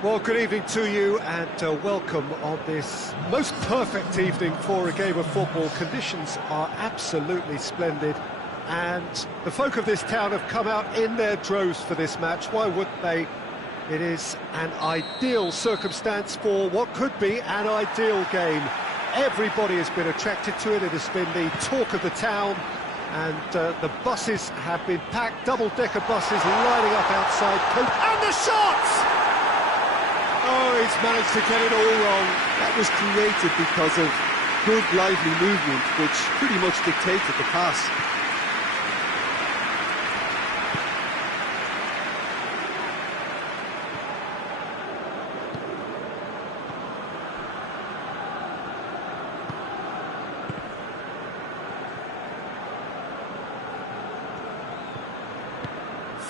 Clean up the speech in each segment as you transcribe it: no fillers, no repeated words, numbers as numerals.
Well, good evening to you and welcome on this most perfect evening for a game of football. Conditions are absolutely splendid and the folk of this town have come out in their droves for this match. Why wouldn't they? It is an ideal circumstance for what could be an ideal game. Everybody has been attracted to it. It has been the talk of the town and the buses have been packed, double-decker buses lining up outside. And the shots! Oh, he's managed to get it all wrong. That was created because of good, lively movement, which pretty much dictated the pass.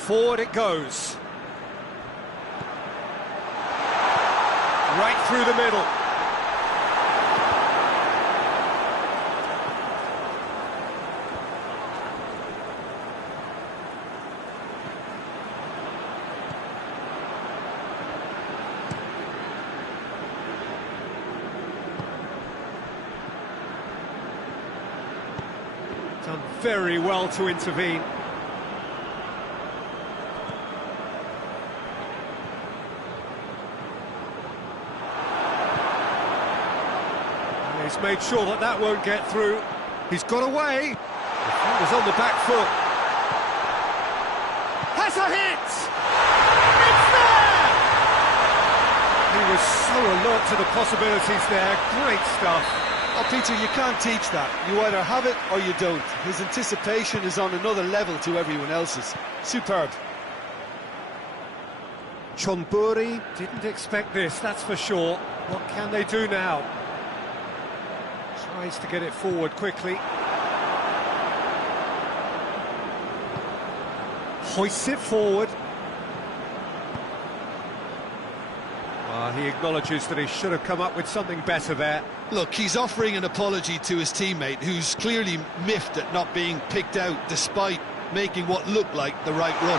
Forward it goes. Right through the middle. Done very well to intervene. He's made sure that that won't get through. He's got away. Defender's on the back foot. Has a hit! It's there! He was so alert to the possibilities there. Great stuff. Oh, Peter, you can't teach that. You either have it or you don't. His anticipation is on another level to everyone else's. Superb. Chonburi didn't expect this, that's for sure. What can they do now? Tries to get it forward quickly. Hoists it forward. He acknowledges that he should have come up with something better there. Look, he's offering an apology to his teammate, who's clearly miffed at not being picked out despite making what looked like the right run.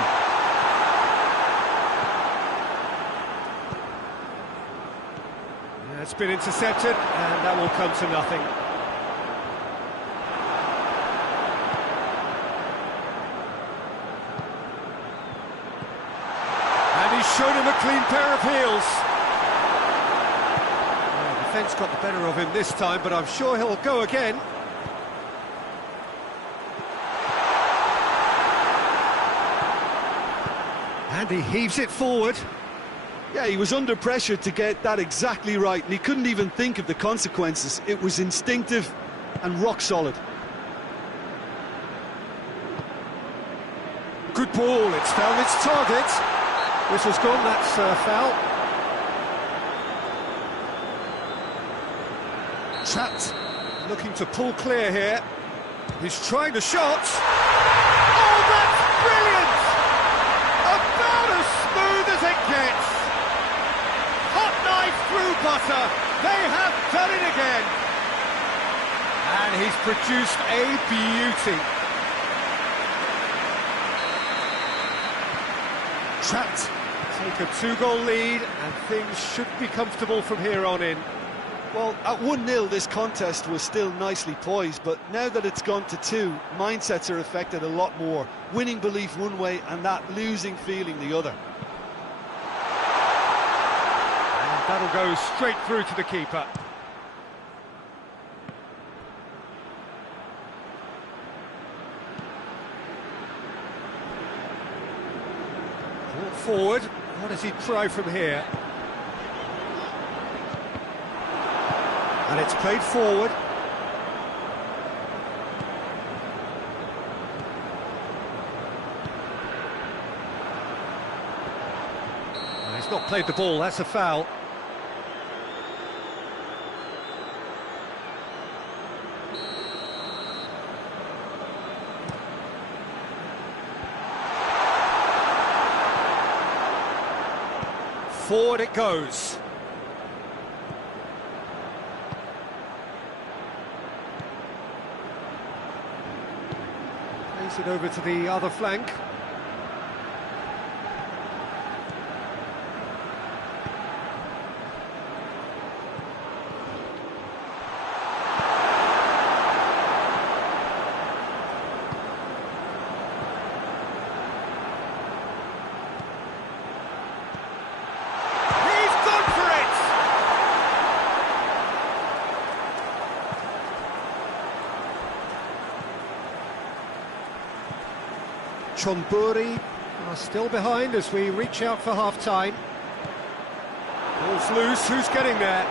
Yeah, it's been intercepted, and that will come to nothing. And he's shown him a clean pair of heels. Defence got the better of him this time, but I'm sure he'll go again. And he heaves it forward. Yeah, he was under pressure to get that exactly right, and he couldn't even think of the consequences. It was instinctive and rock solid. Good ball, it's found its target. Whistle's gone, that's foul. Trapped, looking to pull clear here. He's trying the shot. Oh, that's brilliant! About as smooth as it gets. Hot knife through butter. They have done it again. And he's produced a beauty. Trapped. Take a two-goal lead, and things should be comfortable from here on in. Well, at 1-0 this contest was still nicely poised, but now that it's gone to 2, mindsets are affected a lot more. Winning belief one way and that losing feeling the other. And that'll go straight through to the keeper. Brought forward. What does he try from here? And it's played forward. He's not played the ball, that's a foul. Forward it goes. Plays it over to the other flank. Chonburi are still behind as we reach out for half-time. Ball's loose, who's getting there?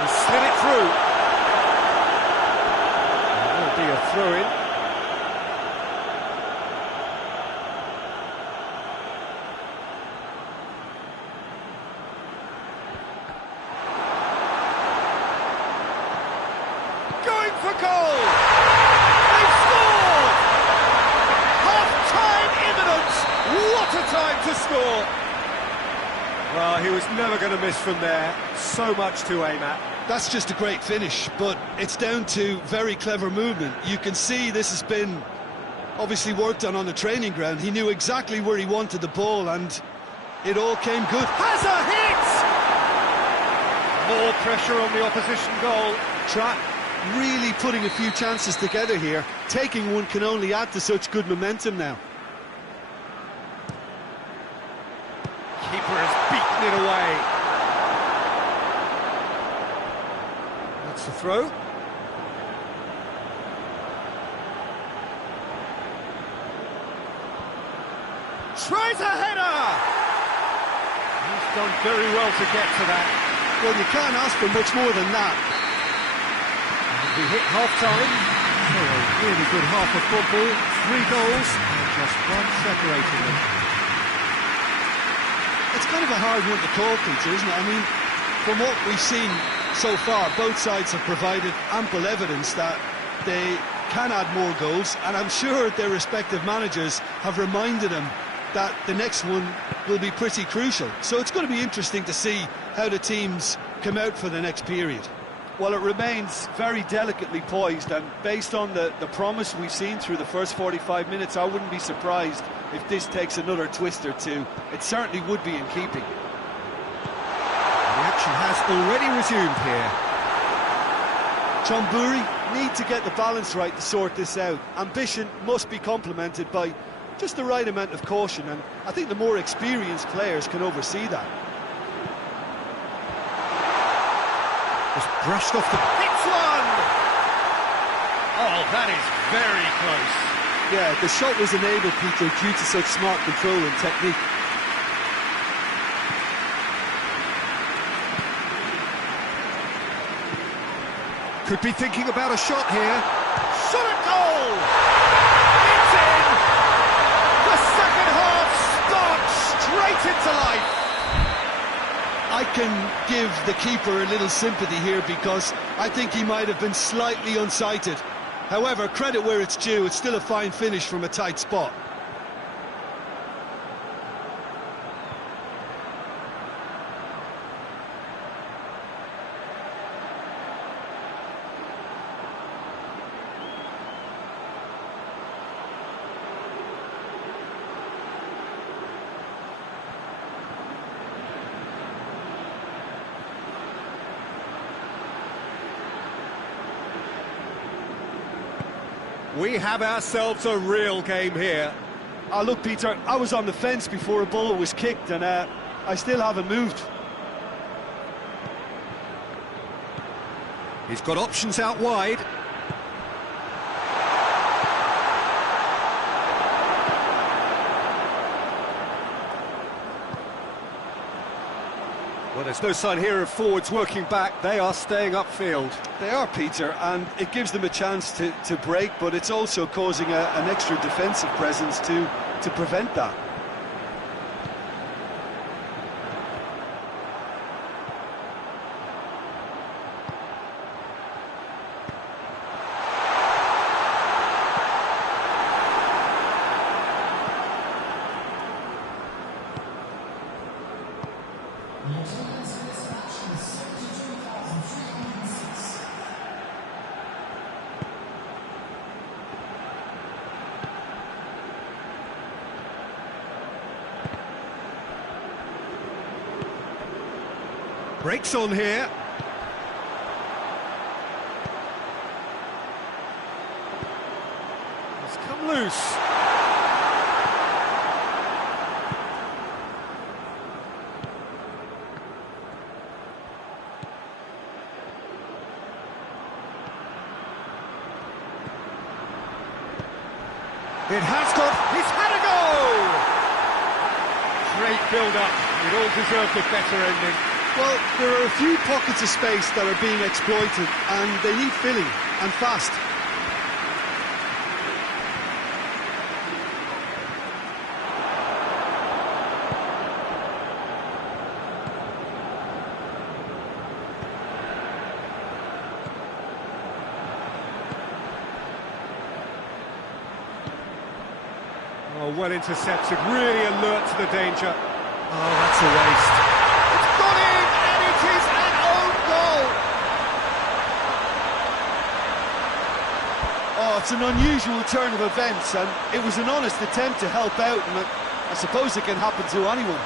He slid it through. There will be a throw-in. For goal! They've scored! Half-time imminent! What a time to score! Well, he was never going to miss from there. So much to aim at. That's just a great finish, but it's down to very clever movement. You can see this has been obviously worked on the training ground. He knew exactly where he wanted the ball, and it all came good. Has a hit! More pressure on the opposition goal. Trapp really putting a few chances together here. Taking one can only add to such good momentum now. Keeper has beaten it away. That's the throw. Tries a header! He's done very well to get to that. Well, you can't ask for much more than that. We hit half-time, so a really good half of football, 3 goals and just one separating them. It's kind of a hard one to call, Peter, isn't it? I mean, from what we've seen so far, both sides have provided ample evidence that they can add more goals, and I'm sure their respective managers have reminded them that the next one will be pretty crucial. So it's going to be interesting to see how the teams come out for the next period. Well, it remains very delicately poised, and based on the promise we've seen through the first 45 minutes, I wouldn't be surprised if this takes another twist or two. It certainly would be in keeping. The action has already resumed here. Chonburi need to get the balance right to sort this out. Ambition must be complemented by just the right amount of caution, and I think the more experienced players can oversee that. Just brushed off the... Hits one! Oh, that is very close. Yeah, the shot was enabled, Peter, due to such smart control and technique. Could be thinking about a shot here. Shot at goal! It's in! The second half starts straight into life. I can give the keeper a little sympathy here because I think he might have been slightly unsighted. However, credit where it's due, it's still a fine finish from a tight spot. We have ourselves a real game here. Look, Peter, I was on the fence before a ball was kicked, and I still haven't moved. He's got options out wide. Well, there's no sign here of forwards working back. They are staying upfield. They are, Peter, and it gives them a chance to break, but it's also causing an extra defensive presence to prevent that. Breaks on here. It's come loose. It has got, he's had a go! Great build-up, it all deserved a better ending. Well, there are a few pockets of space that are being exploited, and they need filling, and fast. Oh, well intercepted, really alert to the danger. Oh, that's a waste. It's gone in, and it is an own goal! Oh, it's an unusual turn of events, and it was an honest attempt to help out, and I suppose it can happen to anyone.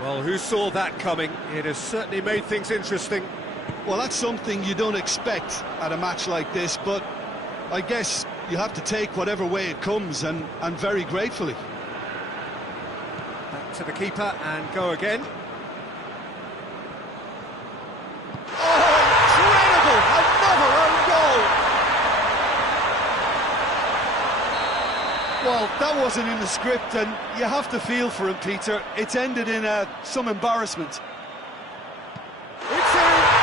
Well, who saw that coming? It has certainly made things interesting. Well, that's something you don't expect at a match like this, but I guess you have to take whatever way it comes, and very gratefully. Back to the keeper and go again. Oh, incredible! Another own goal! Well, that wasn't in the script, and you have to feel for him, Peter. It's ended in some embarrassment. It's in!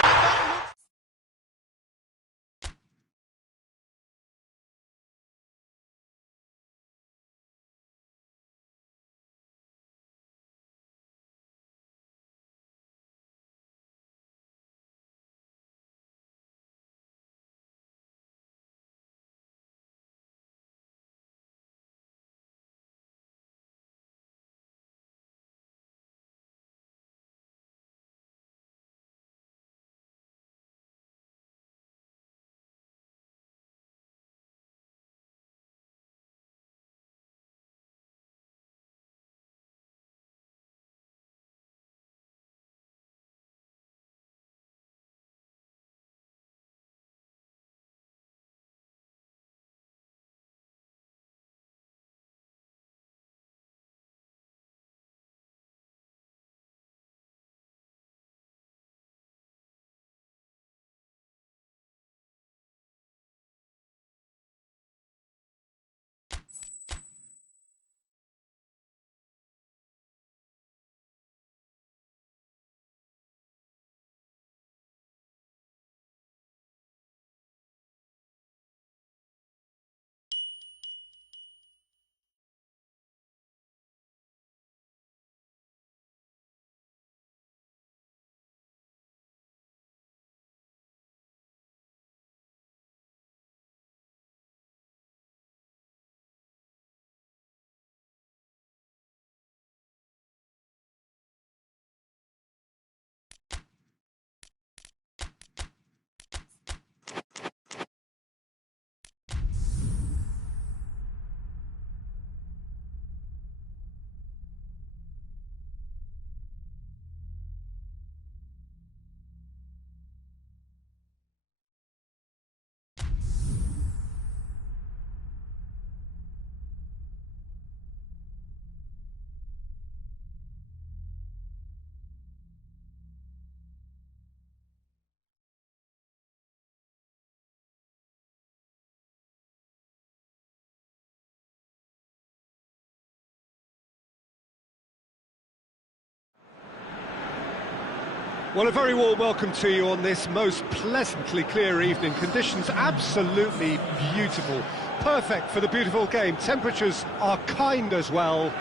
Well, a very warm welcome to you on this most pleasantly clear evening. Conditions absolutely beautiful. Perfect for the beautiful game. Temperatures are kind as well.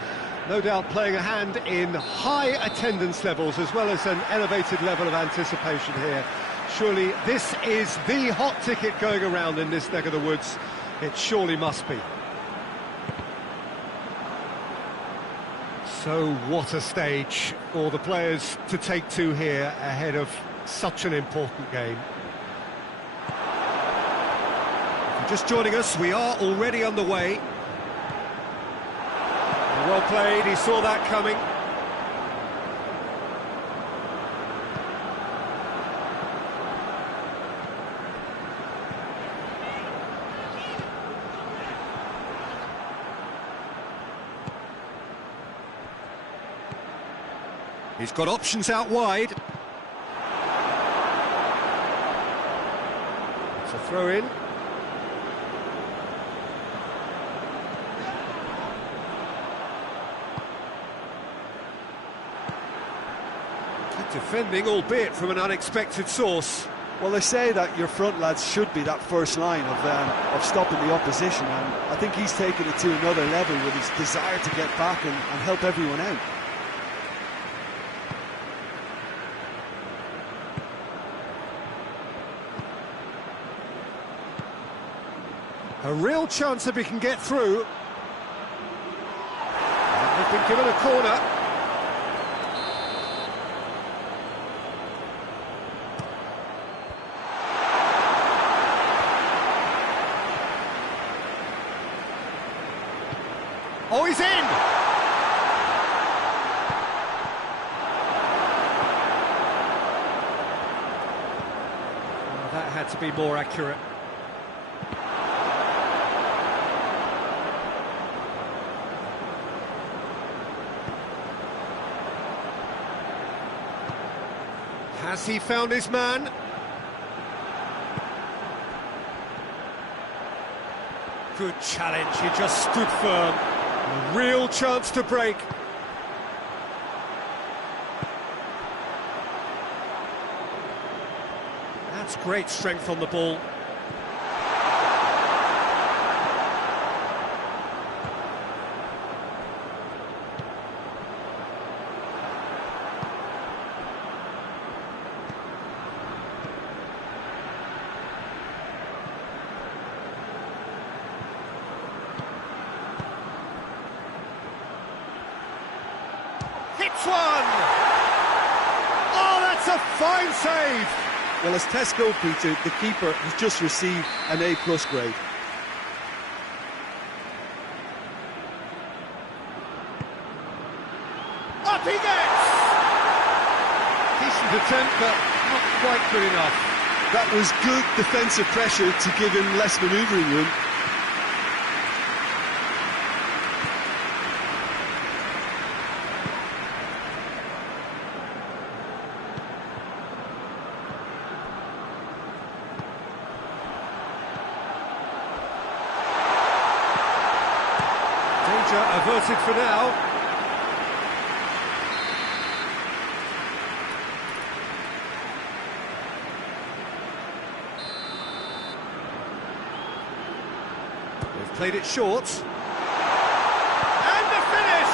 No doubt playing a hand in high attendance levels as well as an elevated level of anticipation here. Surely this is the hot ticket going around in this neck of the woods. It surely must be. So what a stage for the players to take to here ahead of such an important game. Just joining us, we are already underway. Well played, he saw that coming. He's got options out wide. It's a throw in. Good defending, albeit from an unexpected source. Well, they say that your front lads should be that first line of stopping the opposition, and I think he's taken it to another level with his desire to get back and help everyone out. A real chance if he can get through. They've been given a corner. Oh, he's in! Oh, that had to be more accurate. Has he found his man? Good challenge, he just stood firm. A real chance to break. That's great strength on the ball. Hits one! Oh, that's a fine save! Well, as Tesco, Peter, the keeper has just received an A+ grade. Up he gets! Decent attempt, but not quite good enough. That was good defensive pressure to give him less manoeuvring room. Danger averted for now. They've played it short. And the finish!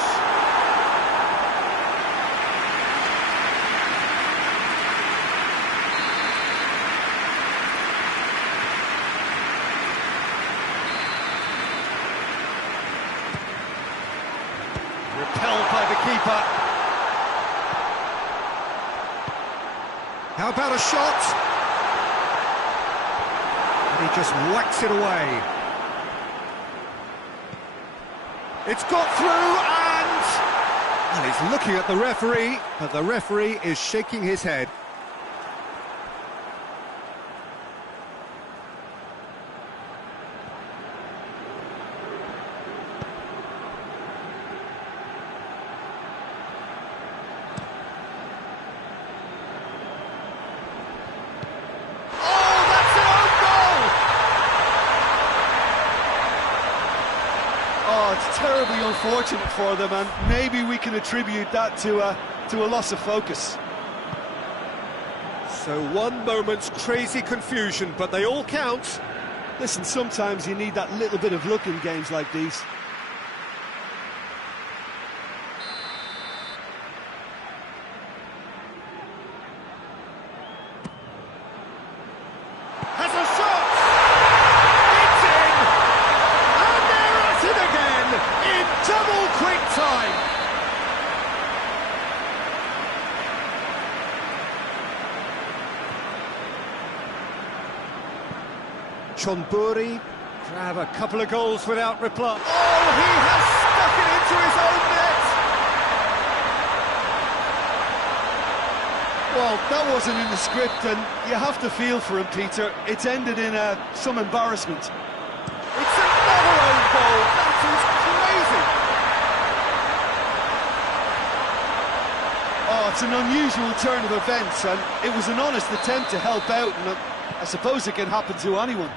Repelled by the keeper. How about a shot? And he just whacks it away. It's got through and he's looking at the referee, but the referee is shaking his head. Oh, it's terribly unfortunate for them, and maybe we can attribute that to a loss of focus. So one moment's crazy confusion, but they all count. Listen, sometimes you need that little bit of luck in games like these. Has a shot! It's in! And they're at it again in double quick time! Chonburi To have a couple of goals without reply. Oh, he has stuck it into his own net! Well, that wasn't in the script, and you have to feel for him, Peter. It's ended in some embarrassment. It's another own goal! That is crazy! Oh, it's an unusual turn of events, and it was an honest attempt to help out, and I suppose it can happen to anyone.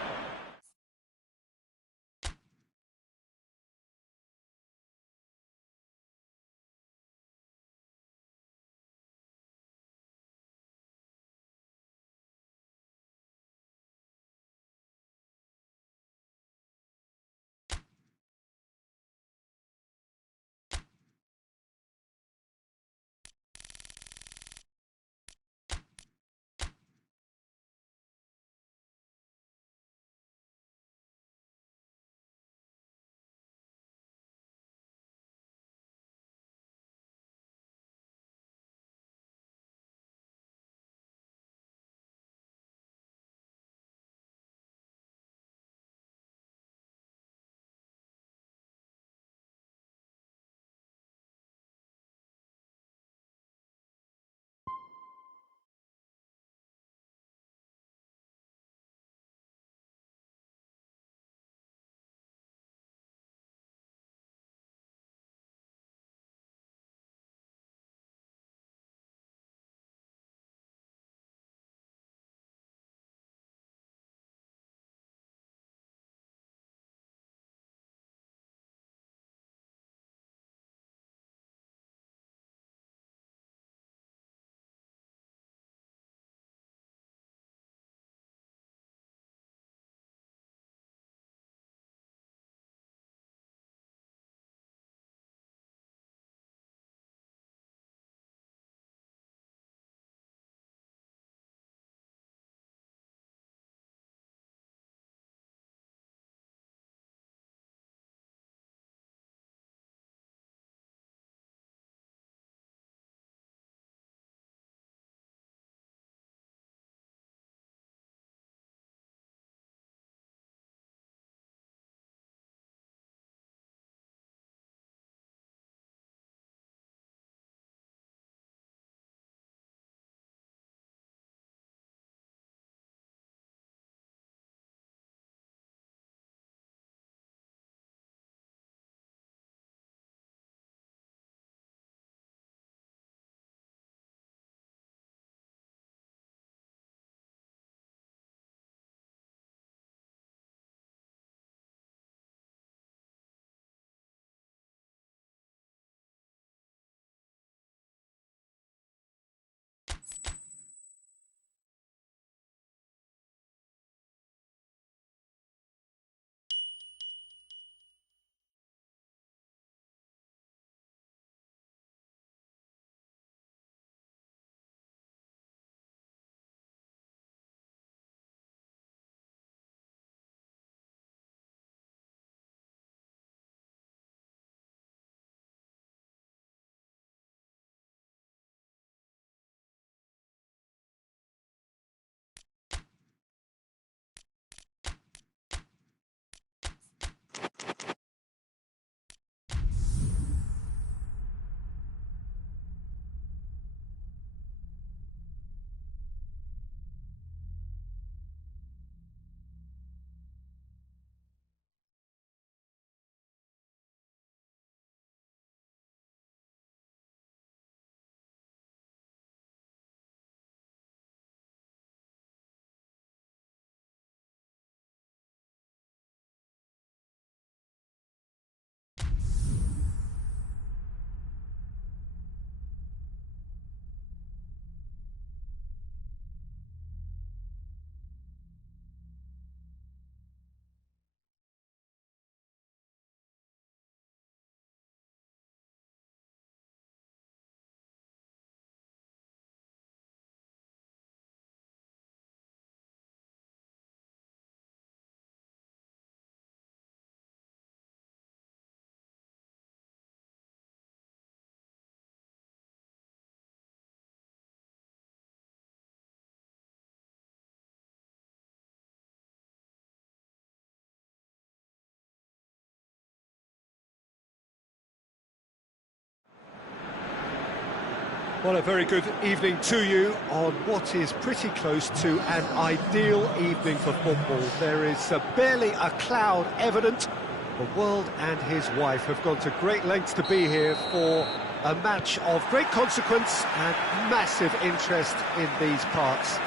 Well, a very good evening to you on what is pretty close to an ideal evening for football. There is barely a cloud evident. The world and his wife have gone to great lengths to be here for a match of great consequence and massive interest in these parts.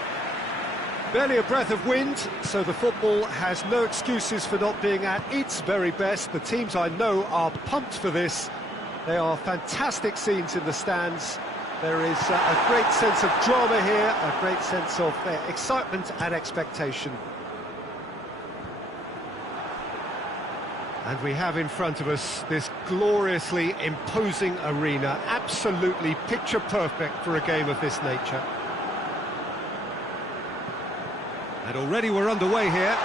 Barely a breath of wind, so the football has no excuses for not being at its very best. The teams I know are pumped for this. They are fantastic scenes in the stands. There is a great sense of drama here, a great sense of excitement and expectation. And we have in front of us this gloriously imposing arena, absolutely picture perfect for a game of this nature. And already we're underway here.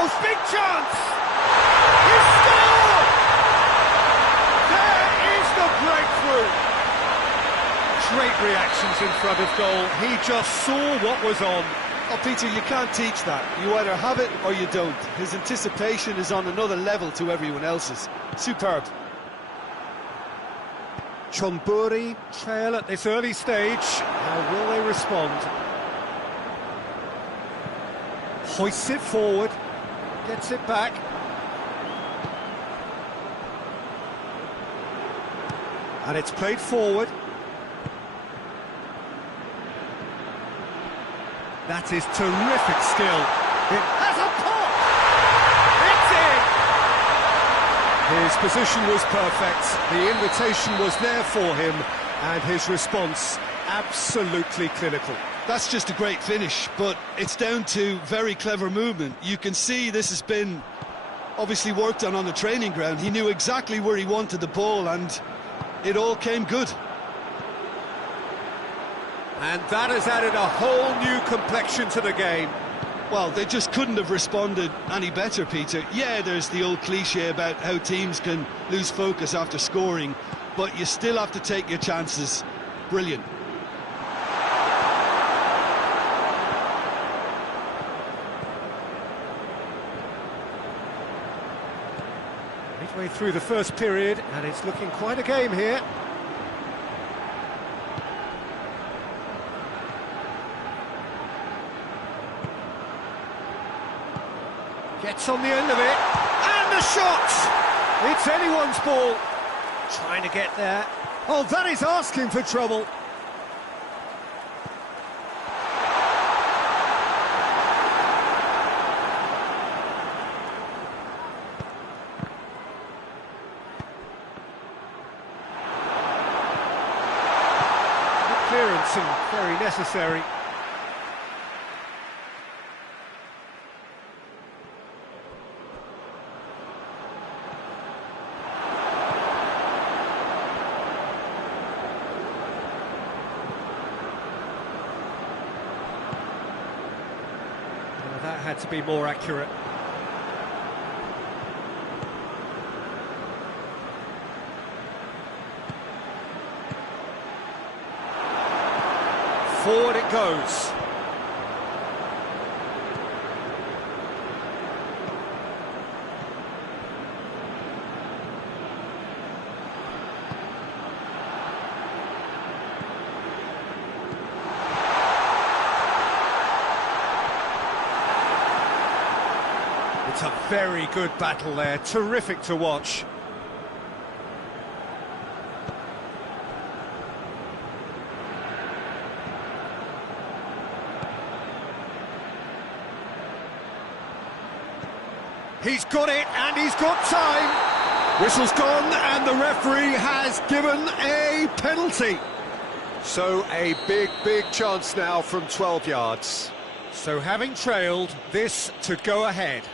Oh, big chance! He scored! There is the breakthrough! Great reactions in front of goal. He just saw what was on. Oh, Peter, you can't teach that. You either have it or you don't. His anticipation is on another level to everyone else's. Superb. Chonburi trail at this early stage. How will they respond? Hoists it forward. Gets it back. And it's played forward. That is terrific skill. It has a pop! It's in! His position was perfect. The invitation was there for him, and his response absolutely clinical. That's just a great finish, but it's down to very clever movement. You can see this has been obviously worked on the training ground. He knew exactly where he wanted the ball, and it all came good. And that has added a whole new complexion to the game. Well, they just couldn't have responded any better, Peter. Yeah, there's the old cliche about how teams can lose focus after scoring, but you still have to take your chances. Brilliant. Midway through the first period, and it's looking quite a game here. Gets on the end of it, and the shot! It's anyone's ball. Trying to get there. Oh, that is asking for trouble. Good clearance and very necessary. That had to be more accurate. Forward it goes. It's a very good battle there, terrific to watch. He's got it, and he's got time. Whistle's gone, and the referee has given a penalty. So a big, big chance now from 12 yards. So having trailed, this to go ahead.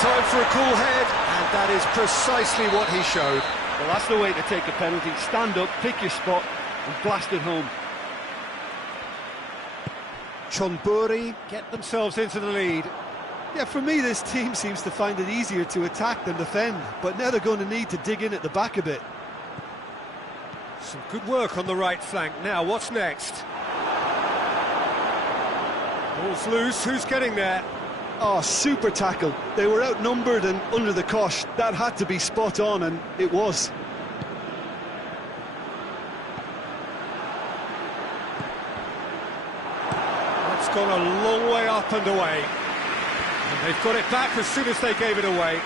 Time for a cool head, and that is precisely what he showed. Well, that's the way to take a penalty. Stand up, pick your spot, and blast it home. Chonburi get themselves into the lead. Yeah, for me, this team seems to find it easier to attack than defend, but now they're going to need to dig in at the back a bit. Some good work on the right flank. Now, what's next? Ball's loose, who's getting there? Oh, super tackle. They were outnumbered and under the cosh. That had to be spot on, and it was. That's gone a long way up and away. And they've got it back as soon as they gave it away.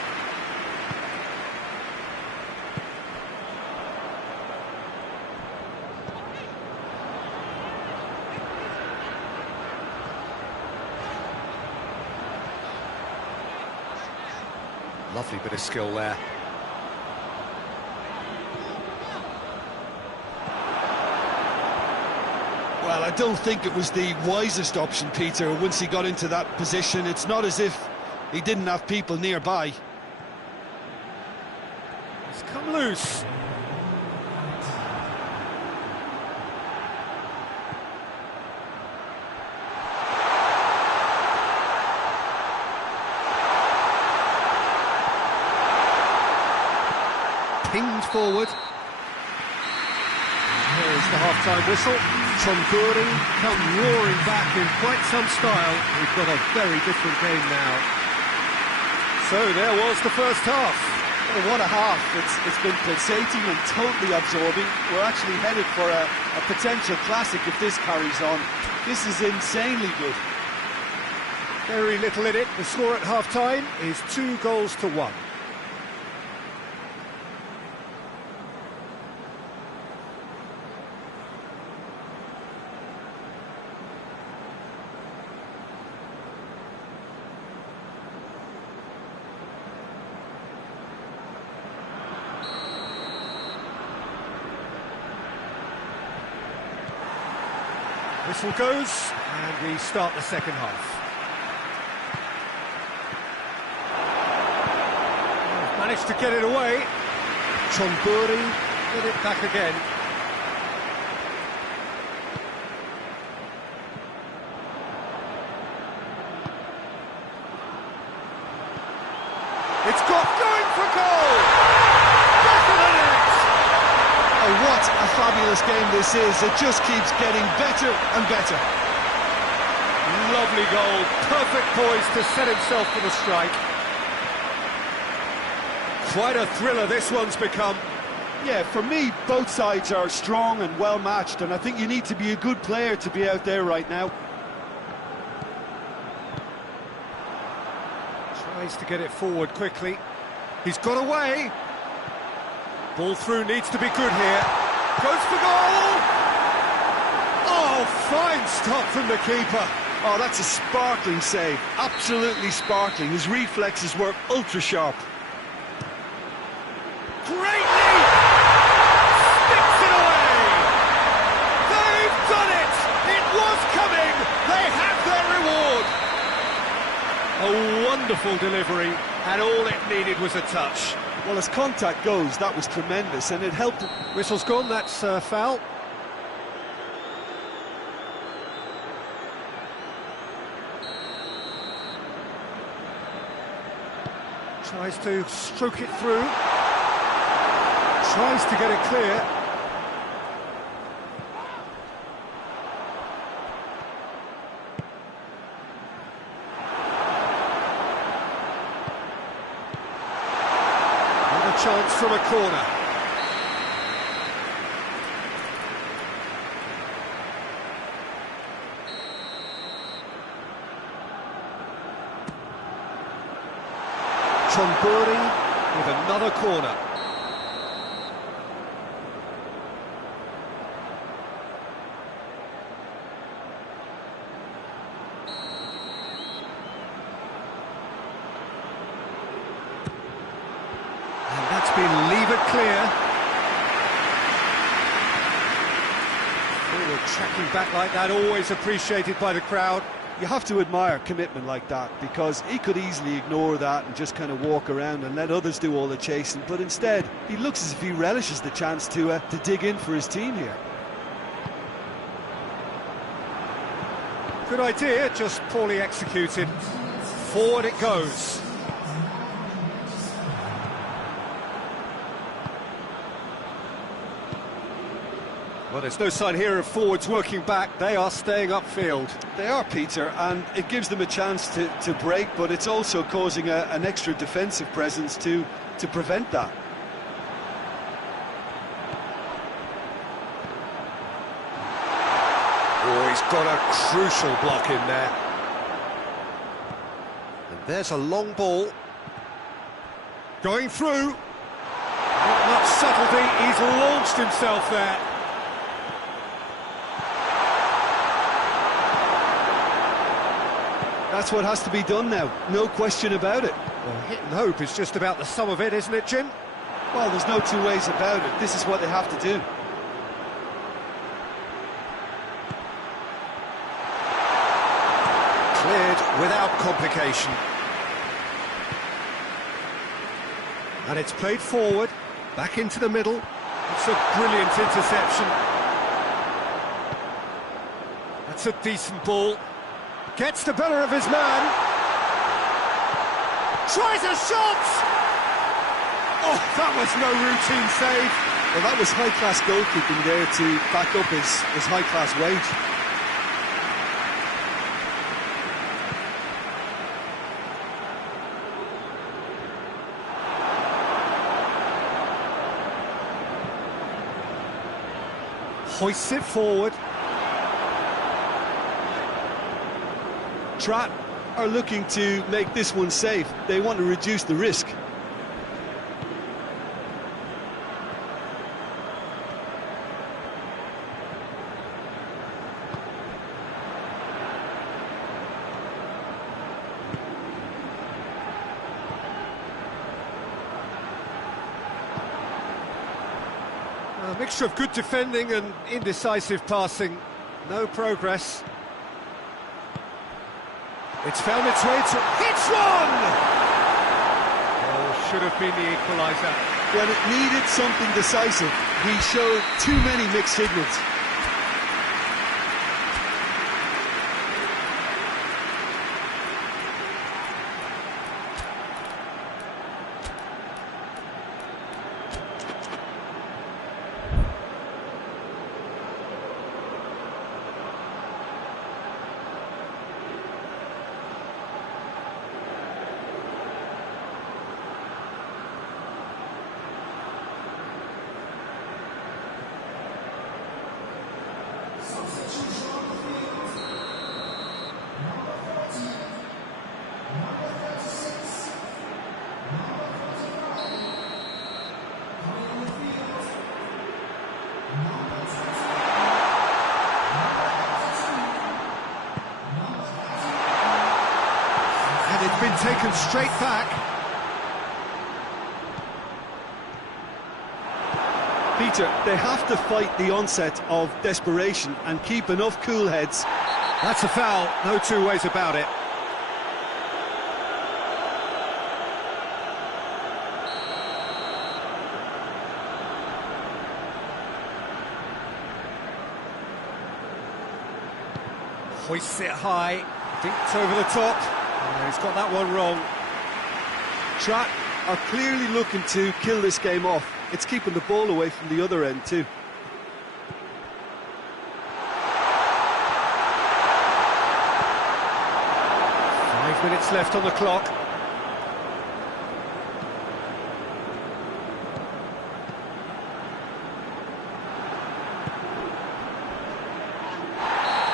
Lovely bit of skill there. Well, I don't think it was the wisest option, Peter, once he got into that position. It's not as if he didn't have people nearby. It's come loose. Pinged forward. Here's the half-time whistle. Tomburi come roaring back in quite some style. We've got a very different game now. So there was the first half. Oh, what a half. It's been pulsating and totally absorbing. We're actually headed for a potential classic if this carries on. This is insanely good. Very little in it. The score at half-time is 2-1. Whistle goes, and we start the second half. Managed to get it away. Tomburi get it back again. It's got going for goal! Back of the net! Oh, what a fabulous game this is. It just keeps getting better and better. Lovely goal, perfect poise to set himself for the strike. Quite a thriller this one's become. Yeah, for me, both sides are strong and well matched, and I think you need to be a good player to be out there right now. Tries to get it forward quickly. He's got away. Ball through needs to be good here. Goes for goal! Oh, fine stop from the keeper. Oh, that's a sparkling save. Absolutely sparkling. His reflexes were ultra sharp. Great leap! Sticks it away! They've done it! It was coming! They have their reward! A wonderful delivery, and all it needed was a touch. Well, as contact goes, that was tremendous, and it helped. Whistle's gone, that's foul. Tries to stroke it through. Tries to get it clear. Another chance from a corner. Tomburi with another corner. And that's been levered clear. Forward tracking back like that, always appreciated by the crowd. You have to admire commitment like that, because he could easily ignore that and just kind of walk around and let others do all the chasing, but instead he looks as if he relishes the chance to dig in for his team here. Good idea, just poorly executed. Forward it goes. Well, there's no sign here of forwards working back. They are staying upfield. They are, Peter, and it gives them a chance to break, but it's also causing an extra defensive presence to prevent that. Oh, he's got a crucial block in there. And there's a long ball. Going through. Not much subtlety, he's launched himself there. That's what has to be done now, no question about it. Well, hit and hope is just about the sum of it, isn't it, Jim? Well, there's no two ways about it. This is what they have to do. Cleared without complication. And it's played forward, back into the middle. It's a brilliant interception. That's a decent ball. Gets the better of his man. Tries a shot! Oh, that was no routine save. Well, that was high-class goalkeeping there to back up his high-class wage. Hoists it forward. Strat are looking to make this one safe. They want to reduce the risk. A mixture of good defending and indecisive passing. No progress. It's found its way to... It's one! Oh, should have been the equaliser. When it needed something decisive, he showed too many mixed signals. And it's been taken straight back. Peter, they have to fight the onset of desperation and keep enough cool heads. That's a foul, no two ways about it. Hoists it high, dinked over the top. Oh, he's got that one wrong. Strat are clearly looking to kill this game off. It's keeping the ball away from the other end too. Five minutes left on the clock.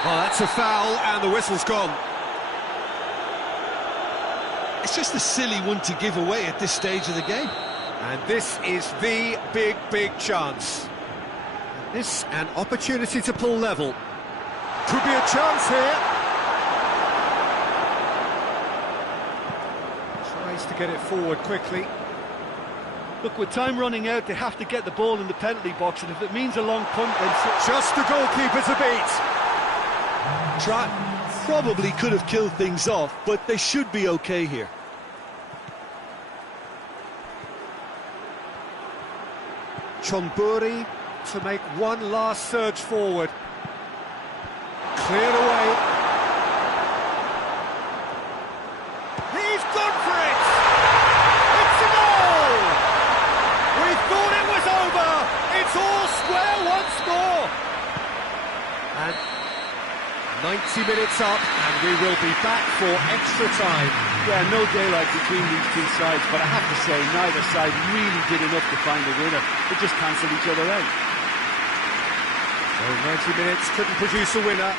Oh, that's a foul, and the whistle's gone. It's just a silly one to give away at this stage of the game. And this is the big chance. This an opportunity to pull level. Could be a chance here. Tries to get it forward quickly. Look, with time running out, they have to get the ball in the penalty box, and if it means a long punt, then... Just the goalkeeper to beat. Strat probably could have killed things off, but they should be okay here. Chonburi to make one last surge forward. Cleared away. 90 minutes up, and we will be back for extra time. Yeah, no daylight between these two sides, but I have to say, neither side really did enough to find a winner. They just cancelled each other out. So 90 minutes couldn't produce a winner.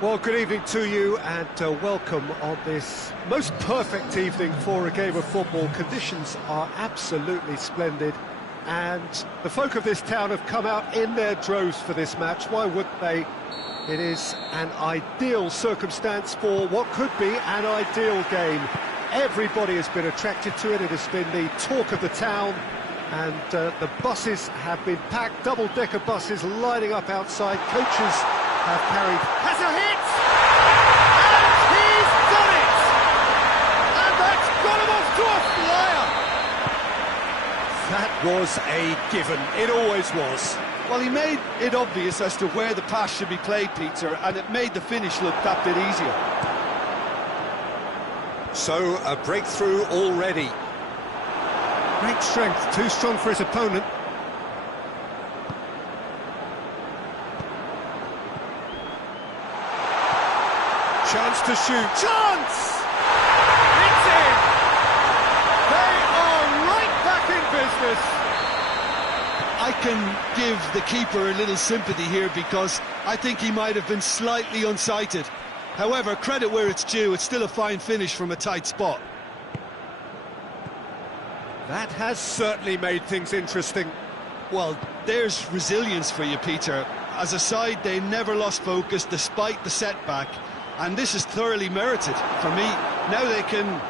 Well, good evening to you, and welcome on this most perfect evening for a game of football. Conditions are absolutely splendid, and the folk of this town have come out in their droves for this match. Why wouldn't they? It is an ideal circumstance for what could be an ideal game. Everybody has been attracted to it. It has been the talk of the town, and the buses have been packed, double-decker buses lining up outside. Coaches have carried... Has a hit! And he's done it! And that's got him off to a flyer! That was a given. It always was. Well, he made it obvious as to where the pass should be played, Peter, and it made the finish look that bit easier. So, a breakthrough already. Great strength, too strong for his opponent. Chance to shoot. Chance! It's in! They are right back in business. I can give the keeper a little sympathy here because I think he might have been slightly unsighted. However, credit where it's due, it's still a fine finish from a tight spot. That has certainly made things interesting. Well, there's resilience for you, Peter. As a side, they never lost focus despite the setback, and this is thoroughly merited for me. Now they can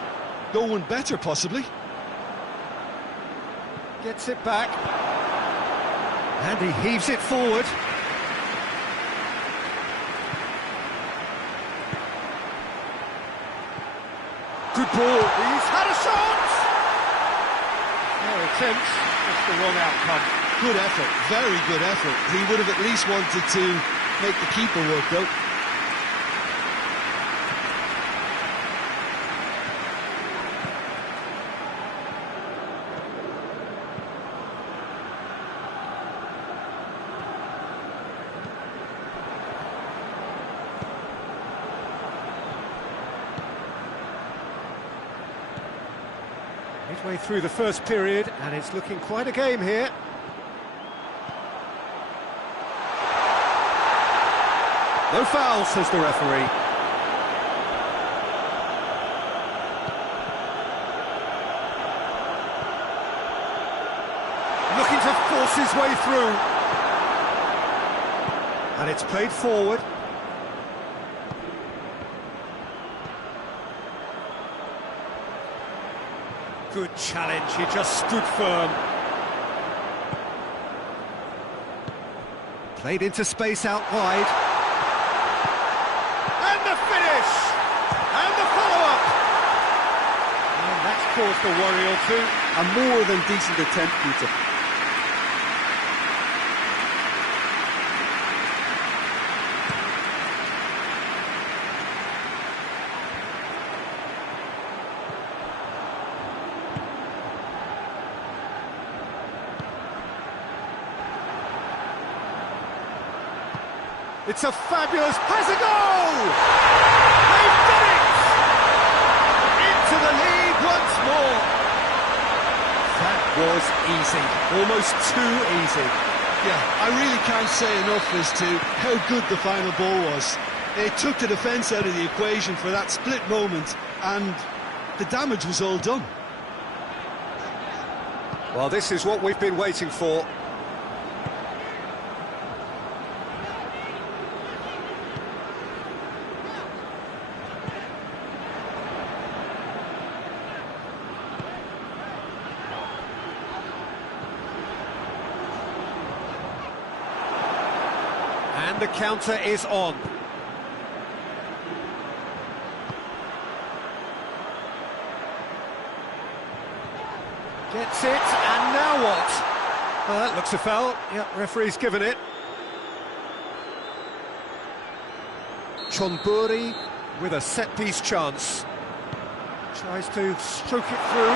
go one better, possibly. Gets it back. And he heaves it forward. Good ball. He's had a shot! No attempt, just the wrong outcome. Good effort, very good effort. He would have at least wanted to make the keeper work, though. Midway through the first period, and it's looking quite a game here. No foul, says the referee. force his way through. And it's played forward. Good challenge, he just stood firm. Played into space out wide. And the finish! And the follow-up! And that's caused a worry or two. A more than decent attempt, Peter. It's a fabulous... has a goal! They've done it! Into the lead once more. That was easy, almost too easy. Yeah, I really can't say enough as to how good the final ball was. It took the defence out of the equation for that split moment, and the damage was all done. Well, this is what we've been waiting for. And the counter is on. Gets it, and now what? Well, that looks a foul. Yep, referee's given it. Chonburi with a set-piece chance. Tries to stroke it through.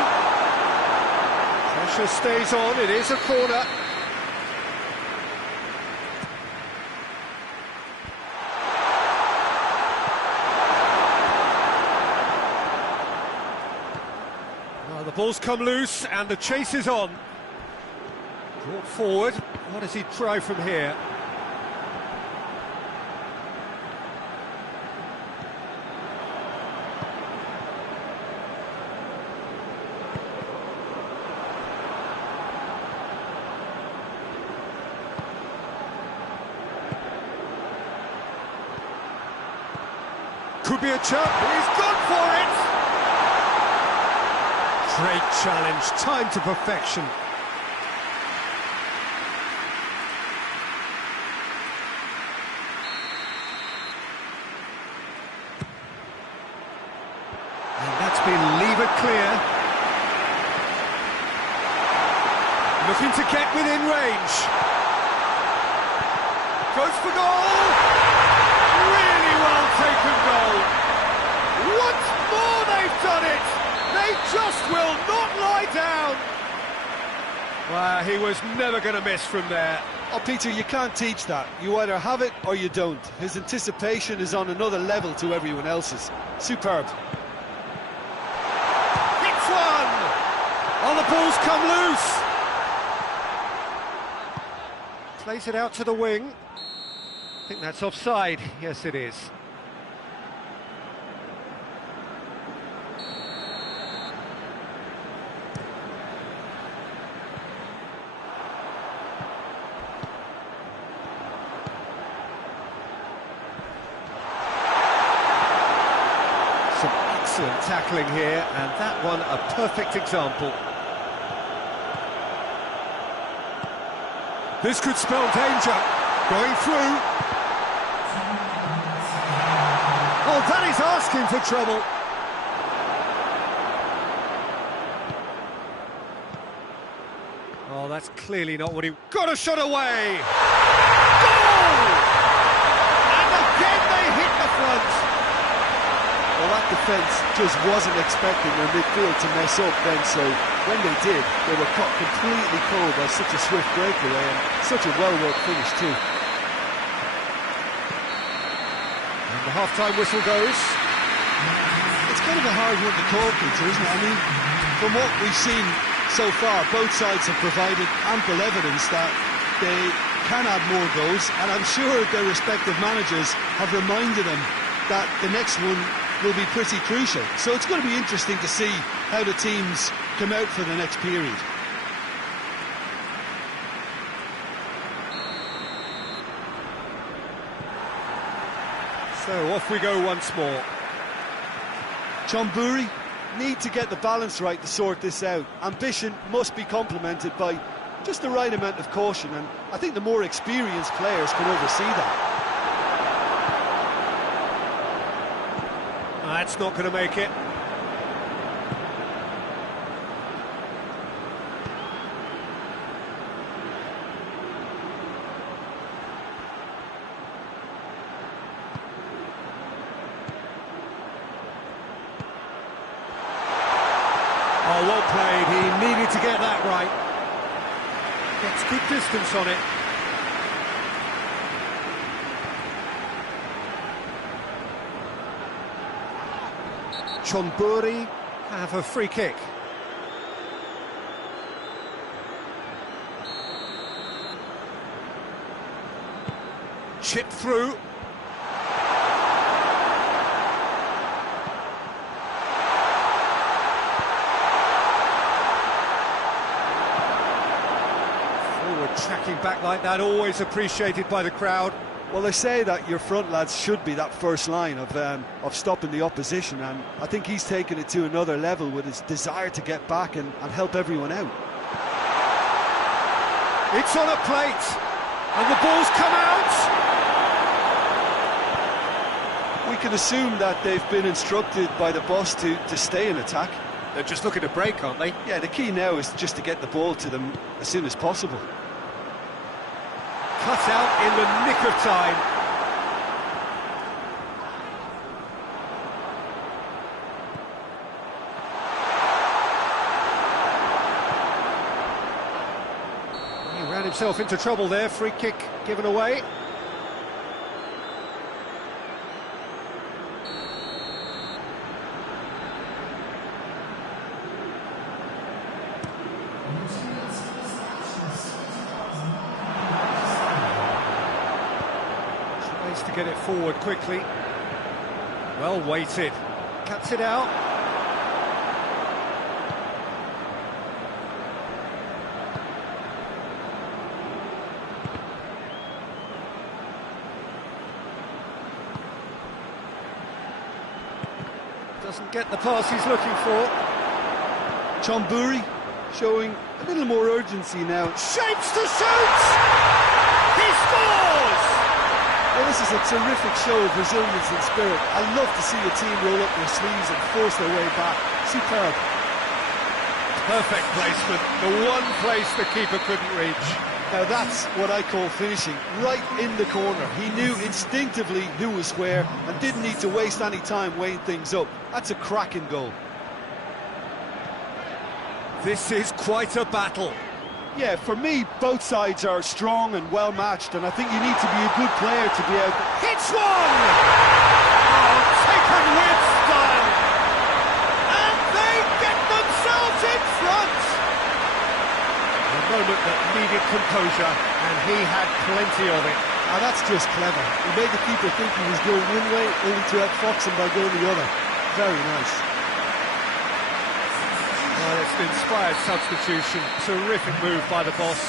Pressure stays on, it is a corner. The ball's come loose and the chase is on. Brought forward. What does he try from here? Could be a chance. He's gone for it! Great challenge, time to perfection. And that's been levered clear. Looking to get within range. Goes for goal! Really well taken goal. Once more they've done it! They just will not lie down! Well, he was never going to miss from there. Oh, Peter, you can't teach that. You either have it or you don't. His anticipation is on another level to everyone else's. Superb. Hits one! Oh, the ball's come loose! Plays it out to the wing. I think that's offside. Yes, it is. Some excellent tackling here, and that one a perfect example. This could spell danger. Going through. Oh, that is asking for trouble. Oh, that's clearly not what he... Got a shot away! Goal! And again they hit the front. Well, that defence just wasn't expecting their midfield to mess up then, so when they did, they were caught completely cold by such a swift breakaway and such a well-worked finish too. And the half-time whistle goes. It's kind of a hard one to call, Peter, isn't it? I mean, from what we've seen so far, both sides have provided ample evidence that they can add more goals, and I'm sure their respective managers have reminded them that the next one will be pretty crucial. So it's going to be interesting to see how the teams come out for the next period. So off we go once more. Chonburi need to get the balance right to sort this out. Ambition must be complemented by just the right amount of caution, and I think the more experienced players can oversee that. That's not going to make it. Oh, well played. He needed to get that right. Gets good distance on it. Chonburi have a free kick. Chip through. Forward tracking back like that, always appreciated by the crowd. Well, they say that your front lads should be that first line of stopping the opposition, and I think he's taken it to another level with his desire to get back and help everyone out. It's on a plate, and the ball's come out. We can assume that they've been instructed by the boss to stay in attack. They're just looking to break, aren't they? Yeah, the key now is just to get the ball to them as soon as possible. Cut out in the nick of time. He ran himself into trouble there. Free kick given away. To get it forward quickly. Well weighted. Cuts it out. Doesn't get the pass he's looking for. Chonburi showing a little more urgency now. Shapes to shoot! He scores! Well, this is a terrific show of resilience and spirit. I love to see a team roll up their sleeves and force their way back. Superb. Perfect placement. The one place the keeper couldn't reach. Now that's what I call finishing. Right in the corner. He knew instinctively who was where and didn't need to waste any time weighing things up. That's a cracking goal. This is quite a battle. Yeah, for me, both sides are strong and well-matched, and I think you need to be a good player to be able to... Hits one! Oh, taken with style! And they get themselves in front! A moment that needed composure, and he had plenty of it. Now that's just clever. He made the keeper think he was going one way, only to outfox him by going the other. Very nice. Well, it's an inspired substitution. Terrific move by the boss.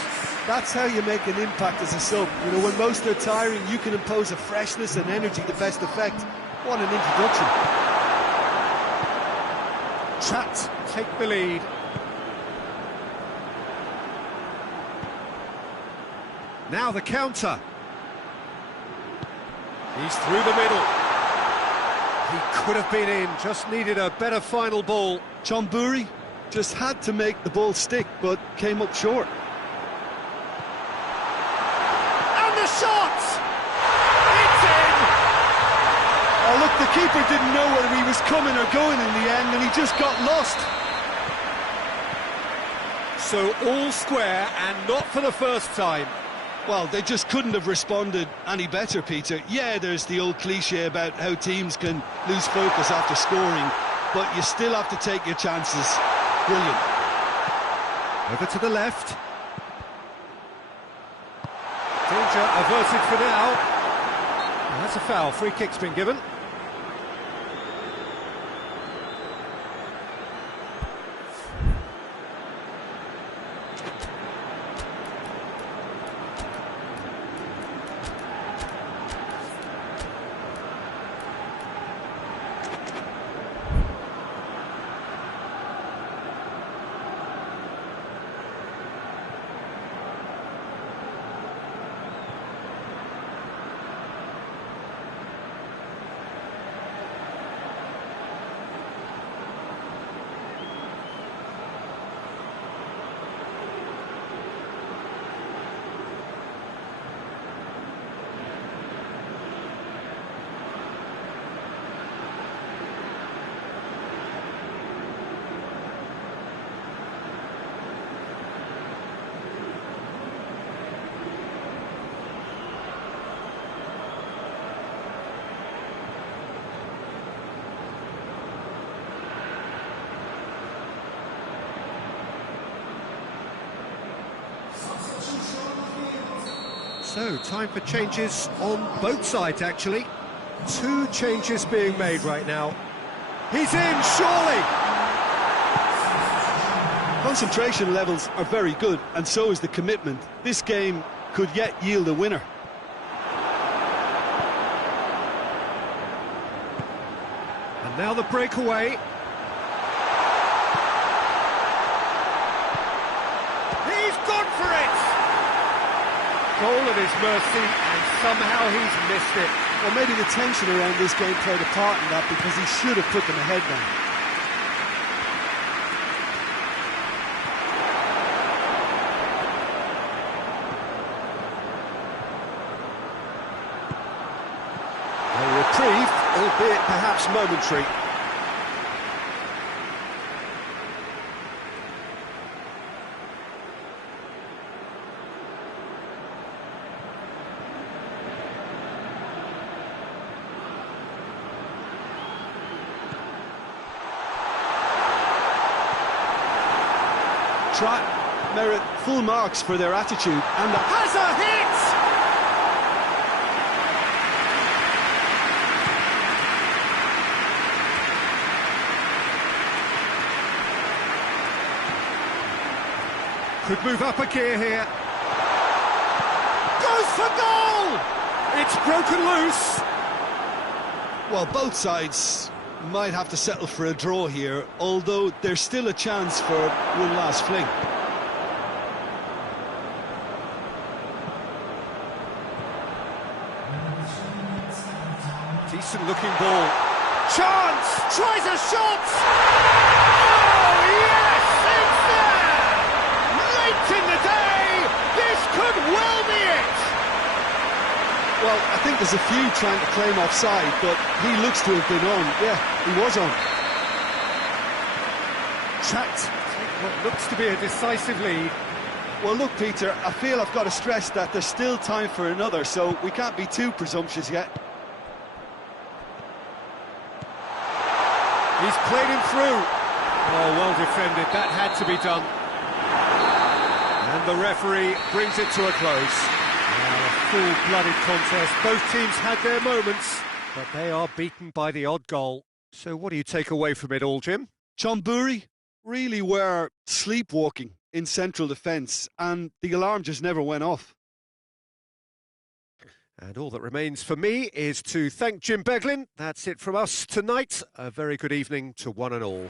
That's how you make an impact as a sub. You know, when most are tiring, you can impose a freshness and energy to best effect. What an introduction. Chat take the lead. Now the counter. He's through the middle. He could have been in, just needed a better final ball. Chonburi just had to make the ball stick, but came up short. And the shot! It's in! Oh, look, the keeper didn't know whether he was coming or going in the end, and he just got lost. So all square, and not for the first time. Well, they just couldn't have responded any better, Peter. Yeah, there's the old cliche about how teams can lose focus after scoring, but you still have to take your chances. Brilliant. Over to the left. Danger averted for now. And that's a foul. Free kick's been given. So, time for changes on both sides, actually. Two changes being made right now. He's in, surely! Concentration levels are very good, and so is the commitment. This game could yet yield a winner. And now the breakaway. He's gone for it! Goal at his mercy, and somehow he's missed it. Well, maybe the tension around this game played a part in that, because he should have put them ahead now. A reprieve, albeit perhaps momentary. Merit full marks for their attitude and Has a hit! Could move up a gear here. Goes for goal! It's broken loose. well, both sides might have to settle for a draw here, although there's still a chance for one last fling. Decent looking ball. Chance! Tries a shot! Oh, yes! It's there! Late in the day! This could well be it! Well, I think there's a few trying to claim offside, but he looks to have been on. Yeah, he was on. Trapped. What looks to be a decisive lead. Well, look, Peter, I feel I've got to stress that there's still time for another, so we can't be too presumptuous yet. He's played him through. Oh, well defended. That had to be done. And the referee brings it to a close. A full-blooded contest. Both teams had their moments, but they are beaten by the odd goal. So what do you take away from it all, Jim? Chonburi really were sleepwalking in central defence, and the alarm just never went off. And all that remains for me is to thank Jim Beglin. That's it from us tonight. A very good evening to one and all.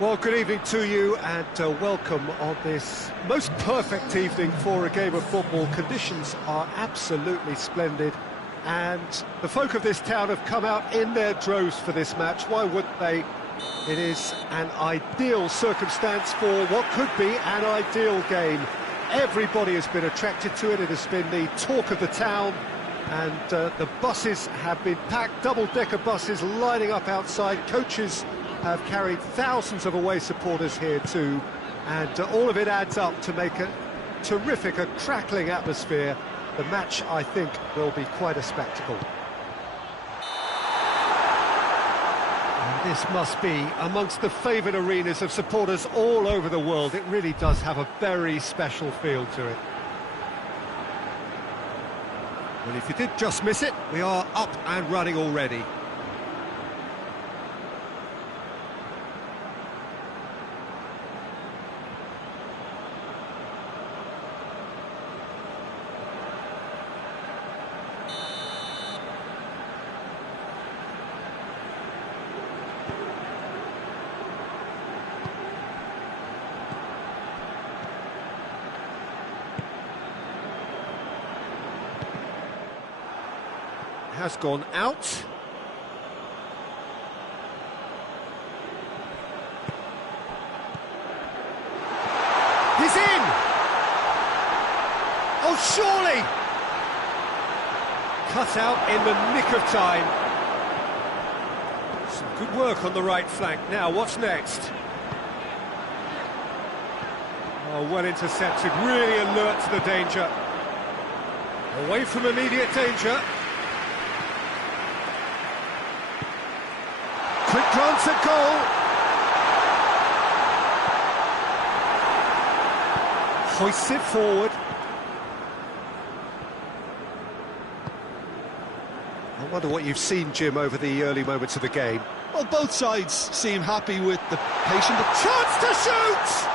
Well, good evening to you and welcome on this most perfect evening for a game of football. Conditions are absolutely splendid and the folk of this town have come out in their droves for this match. Why wouldn't they? It is an ideal circumstance for what could be an ideal game. Everybody has been attracted to it. It has been the talk of the town and the buses have been packed, double-decker buses lining up outside. Coaches have carried thousands of away supporters here too, and all of it adds up to make a terrific, a crackling atmosphere. The match, I think, will be quite a spectacle. And this must be amongst the favoured arenas of supporters all over the world. It really does have a very special feel to it. Well, if you did just miss it, we are up and running already. Has gone out. He's in! Oh, surely! Cut out in the nick of time. Some good work on the right flank. Now, what's next? Oh, well intercepted, really alert to the danger. Away from immediate danger. Quick glance at goal. Hoists it forward. I wonder what you've seen, Jim, over the early moments of the game. Well, both sides seem happy with the patient... Chance to shoot!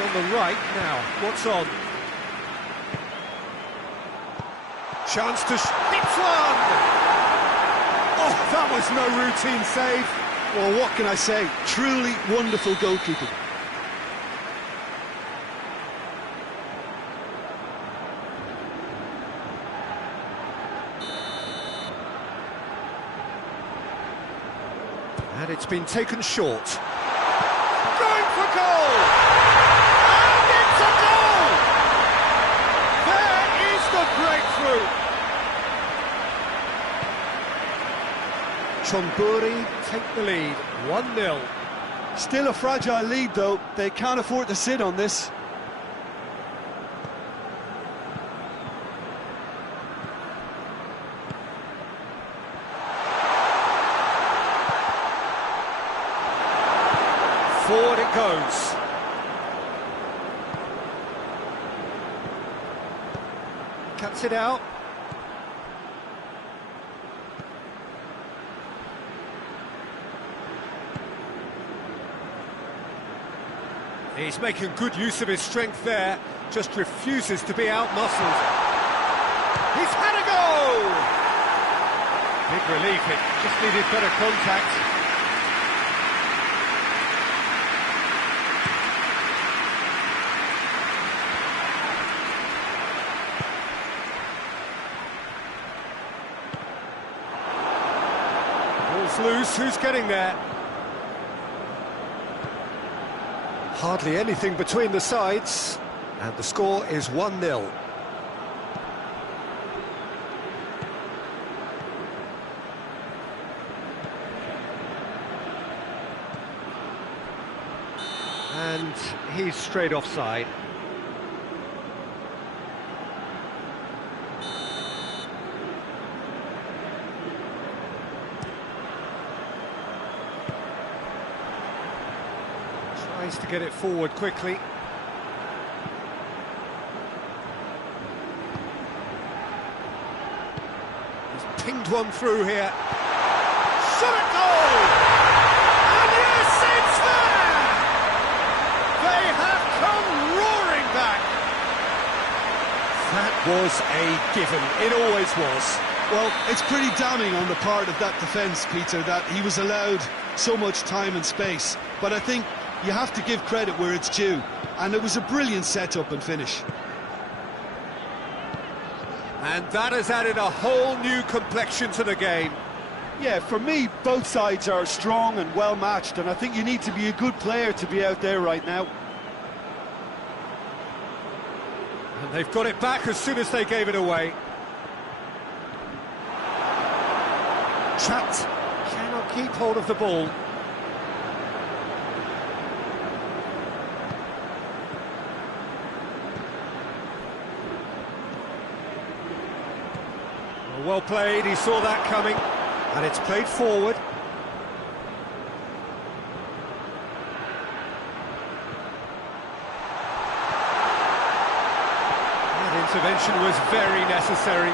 On the right now, what's on? Chance to hits one! Oh, that was no routine save. Well, what can I say? Truly wonderful goalkeeping. And it's been taken short. Going for goal! Breakthrough. Chonburi take the lead, 1-0. Still a fragile lead, though. They can't afford to sit on this. Forward it goes. Cuts it out. He's making good use of his strength there, just refuses to be out-muscled. He's had a goal! Big relief, it just needed better contact. It's loose, who's getting there? Hardly anything between the sides, and the score is 1-0. And he's straight offside. Tries to get it forward quickly. He's pinged one through here. Shot at goal! And yes, it's there! They have come roaring back! That was a given, it always was. Well, it's pretty damning on the part of that defence, Peter, that he was allowed so much time and space. But I think you have to give credit where it's due, and it was a brilliant setup and finish. And that has added a whole new complexion to the game. Yeah, for me, both sides are strong and well matched, and I think you need to be a good player to be out there right now. And they've got it back as soon as they gave it away. Trapped, cannot keep hold of the ball. Well played, he saw that coming, and it's played forward. That intervention was very necessary.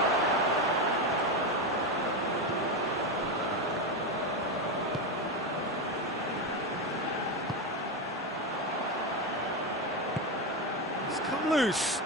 It's come loose.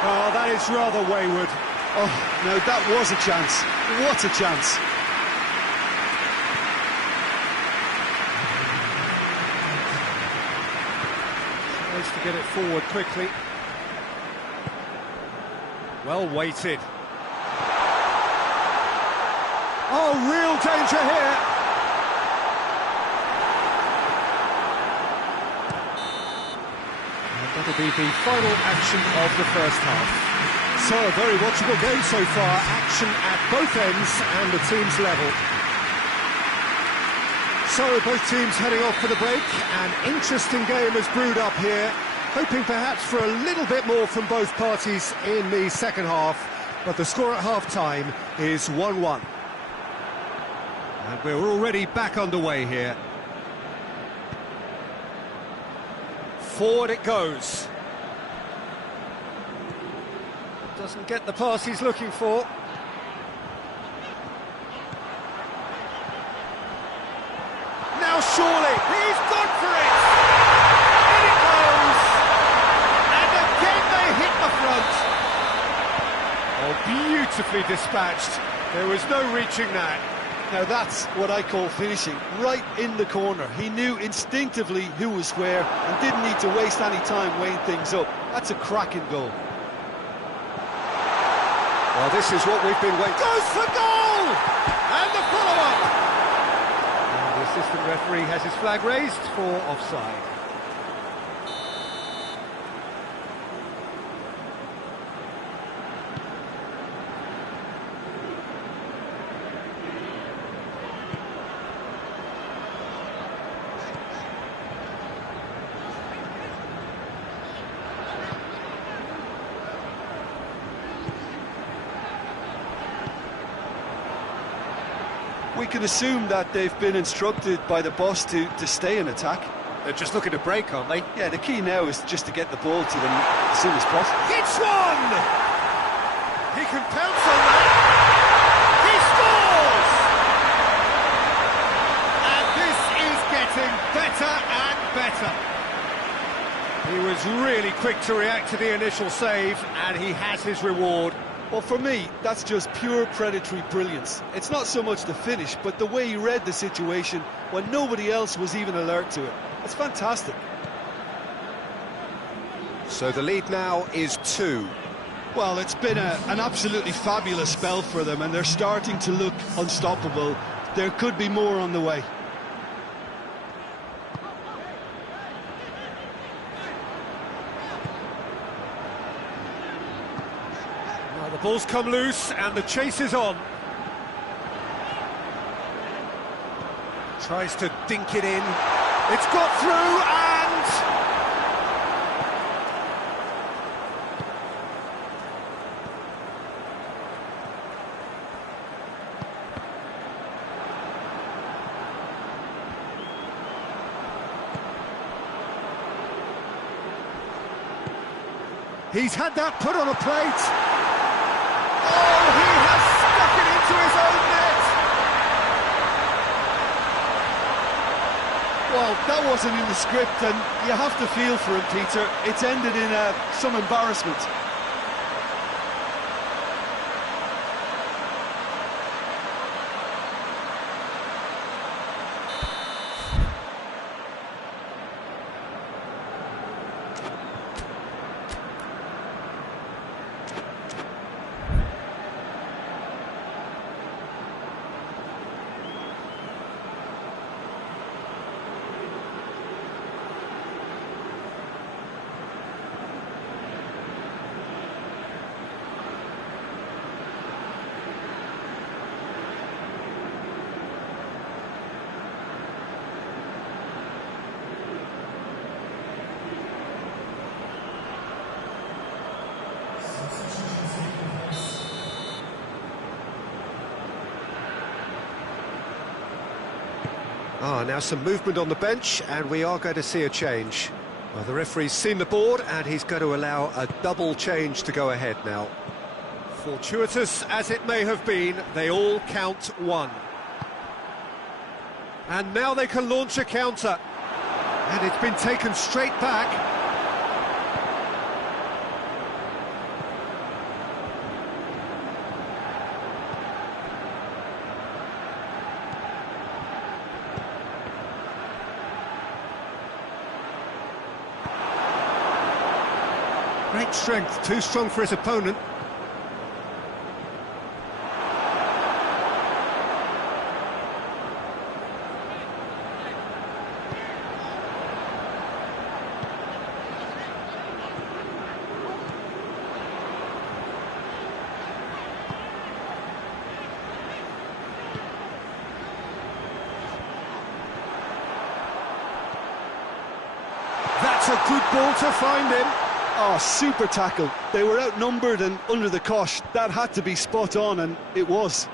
Oh, that is rather wayward. Oh, no, that was a chance. What a chance. Tries to get it forward quickly. Well weighted. Oh, real danger here. That'll be the final action of the first half. So, a very watchable game so far. Action at both ends and the teams level. So, both teams heading off for the break. An interesting game has brewed up here. Hoping perhaps for a little bit more from both parties in the second half. But the score at half-time is 1-1. And we're already back underway here. Forward it goes. Doesn't get the pass he's looking for. Now surely, he's gone for it! In it goes! And again they hit the front. Oh, beautifully dispatched. There was no reaching that. Now that's what I call finishing, right in the corner. He knew instinctively who was where and didn't need to waste any time weighing things up. That's a cracking goal. Well, this is what we've been waiting. Goes for goal! And the follow-up! And the assistant referee has his flag raised for offside. We can assume that they've been instructed by the boss to stay in attack. They're just looking to break, aren't they? Yeah, the key now is just to get the ball to them as soon as possible. Hits one! He can quick to react to the initial save, and he has his reward. Well, for me, that's just pure predatory brilliance. It's not so much the finish, but the way he read the situation when nobody else was even alert to it. It's fantastic. So the lead now is 2. Well, it's been an absolutely fabulous spell for them, and they're starting to look unstoppable. There could be more on the way. Well, the ball's come loose and the chase is on. Tries to dink it in. It's got through and... He's had that put on a plate. Oh, he has stuck it into his own net. Well, that wasn't in the script, and you have to feel for him, Peter. It's ended in some embarrassment. Now some movement on the bench, and we are going to see a change. Well, the referee's seen the board, and he's going to allow a double change to go ahead now. Fortuitous as it may have been, they all count 1. And now they can launch a counter. And it's been taken straight back. Great strength, too strong for his opponent. That's a good ball to find him. Oh, super tackle. They were outnumbered and under the cosh. That had to be spot on, and it was.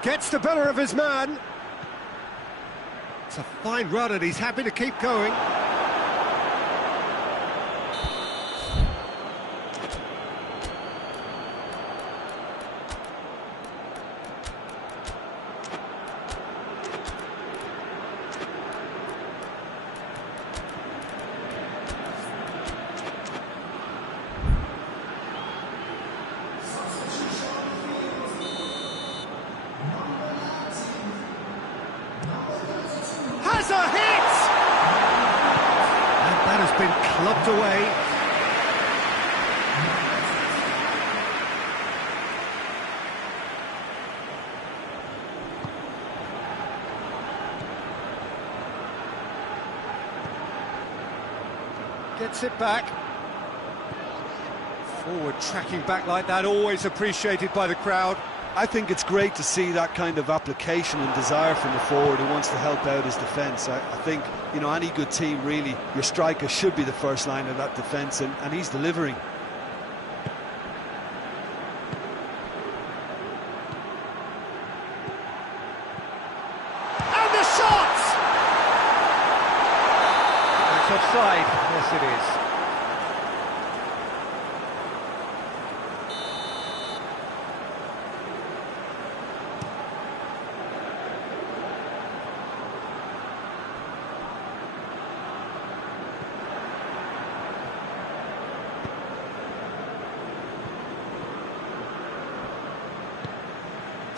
Gets the better of his man. It's a fine run, and he's happy to keep going. Has a hit! And that has been clubbed away. Gets it back. Forward tracking back like that, always appreciated by the crowd. I think it's great to see that kind of application and desire from the forward who wants to help out his defence. I think, you know, any good team, really, your striker should be the first line of that defence, and he's delivering. And the shot! That's offside. Yes, it is.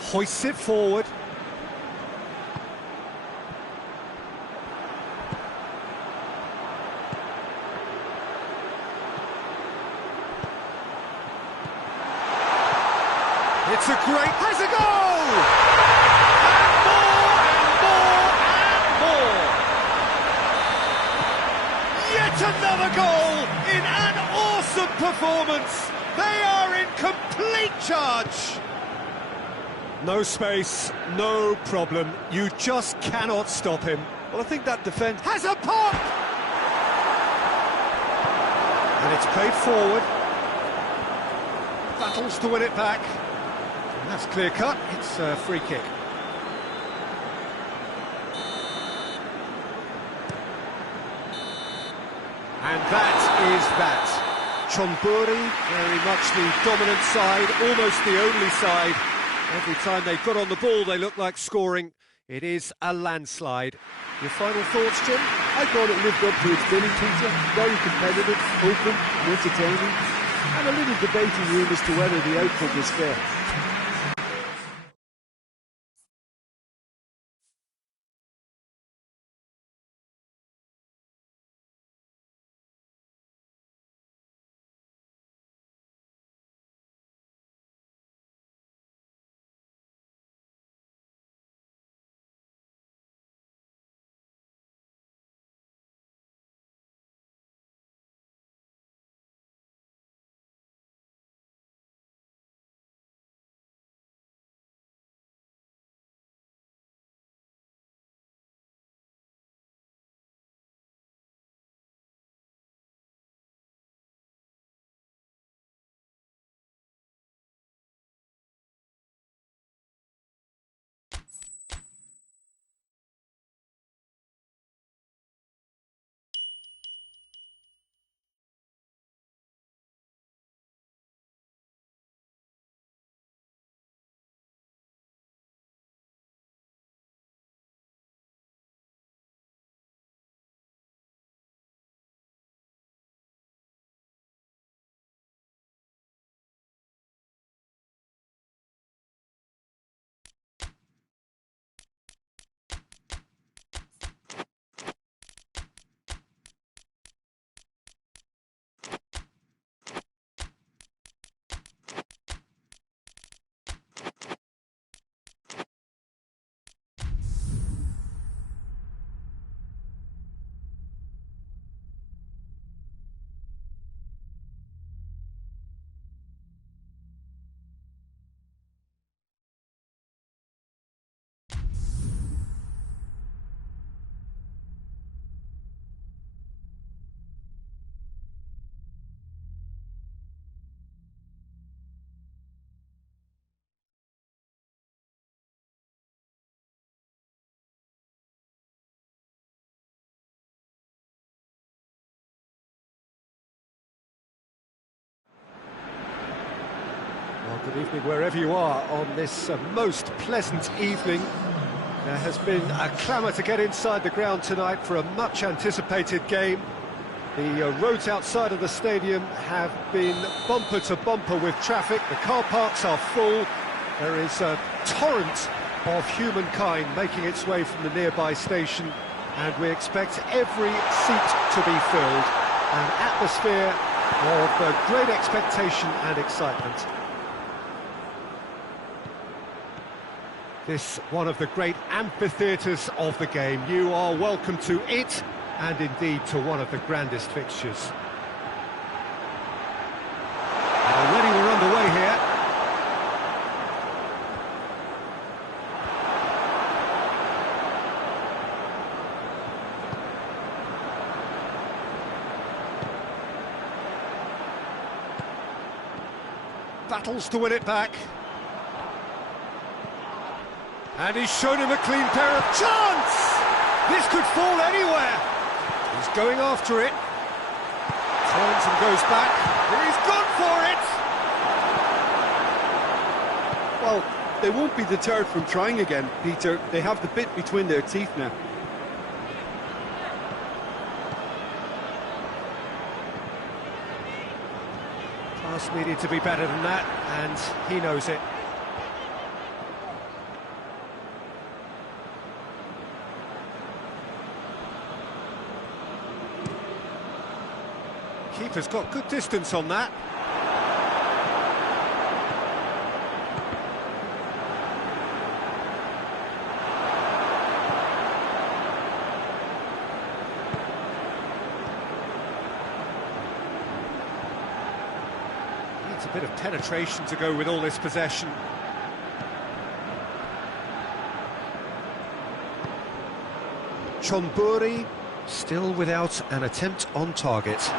hoists it forward. It's a great... has a goal! And more and more and more! Yet another goal in an awesome performance! They are in complete charge! No space, no problem. You just cannot stop him. Well, I think that defence Has a pop! And it's played forward. Battles to win it back. And that's clear cut. It's a free kick. And that is that. Chonburi, very much the dominant side, almost the only side. Every time they got on the ball, they look like scoring. It is a landslide. Your final thoughts, Jim? I thought it lived up to its billing, Peter. Very competitive, open, and entertaining, and a little debating room as to whether the outcome was fair. Well, good evening wherever you are on this most pleasant evening. There has been a clamour to get inside the ground tonight for a much anticipated game. The roads outside of the stadium have been bumper to bumper with traffic. The car parks are full. There is a torrent of humankind making its way from the nearby station, and we expect every seat to be filled. An atmosphere of great expectation and excitement. This one of the great amphitheatres of the game. You are welcome to it, and indeed to one of the grandest fixtures. And already we're underway here. Battles to win it back. And he's shown him a clean pair of chance! This could fall anywhere. He's going after it. Turns and goes back. He's gone for it! Well, they won't be deterred from trying again, Peter. They have the bit between their teeth now. Pass needed to be better than that, and he knows it. Keeper's got good distance on that. Needs a bit of penetration to go with all this possession. Chonburi still without an attempt on target.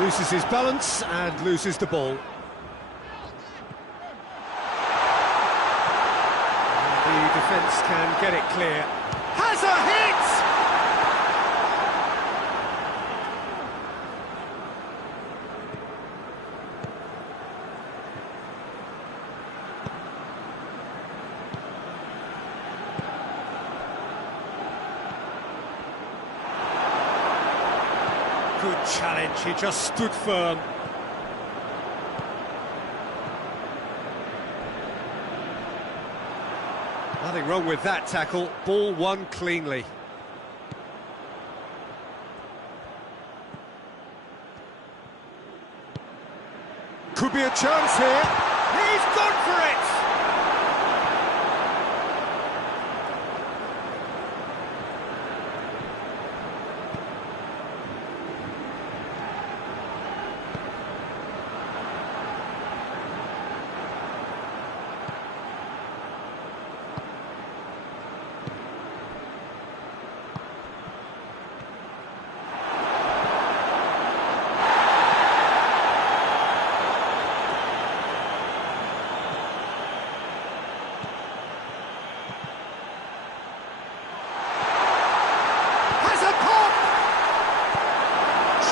Loses his balance and loses the ball. The defence can get it clear. Has a hit! Good challenge, he just stood firm. Nothing wrong with that tackle, ball won cleanly. Could be a chance here. He's gone for it!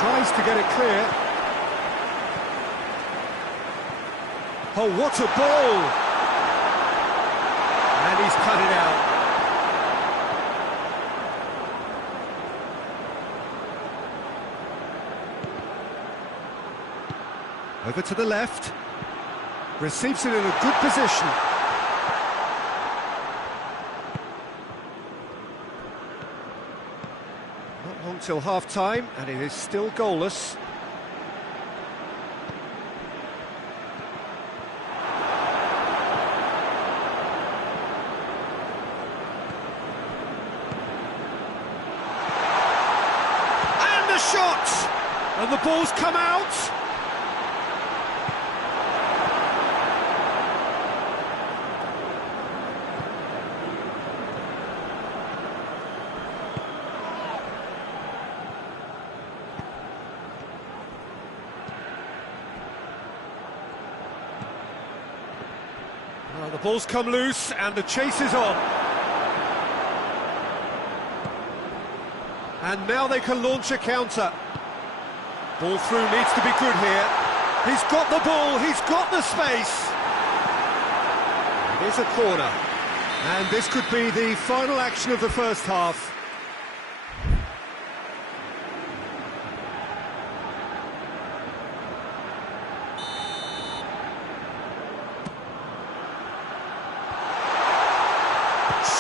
Tries to get it clear. Oh, what a ball! And he's cut it out. Over to the left. Receives it in a good position. Not long till half-time, and it is still goalless. And the shot! And the ball's come out! Well, the ball's come loose and the chase is on. And now they can launch a counter. Ball through needs to be good here. He's got the ball, he's got the space. It is a corner. And this could be the final action of the first half.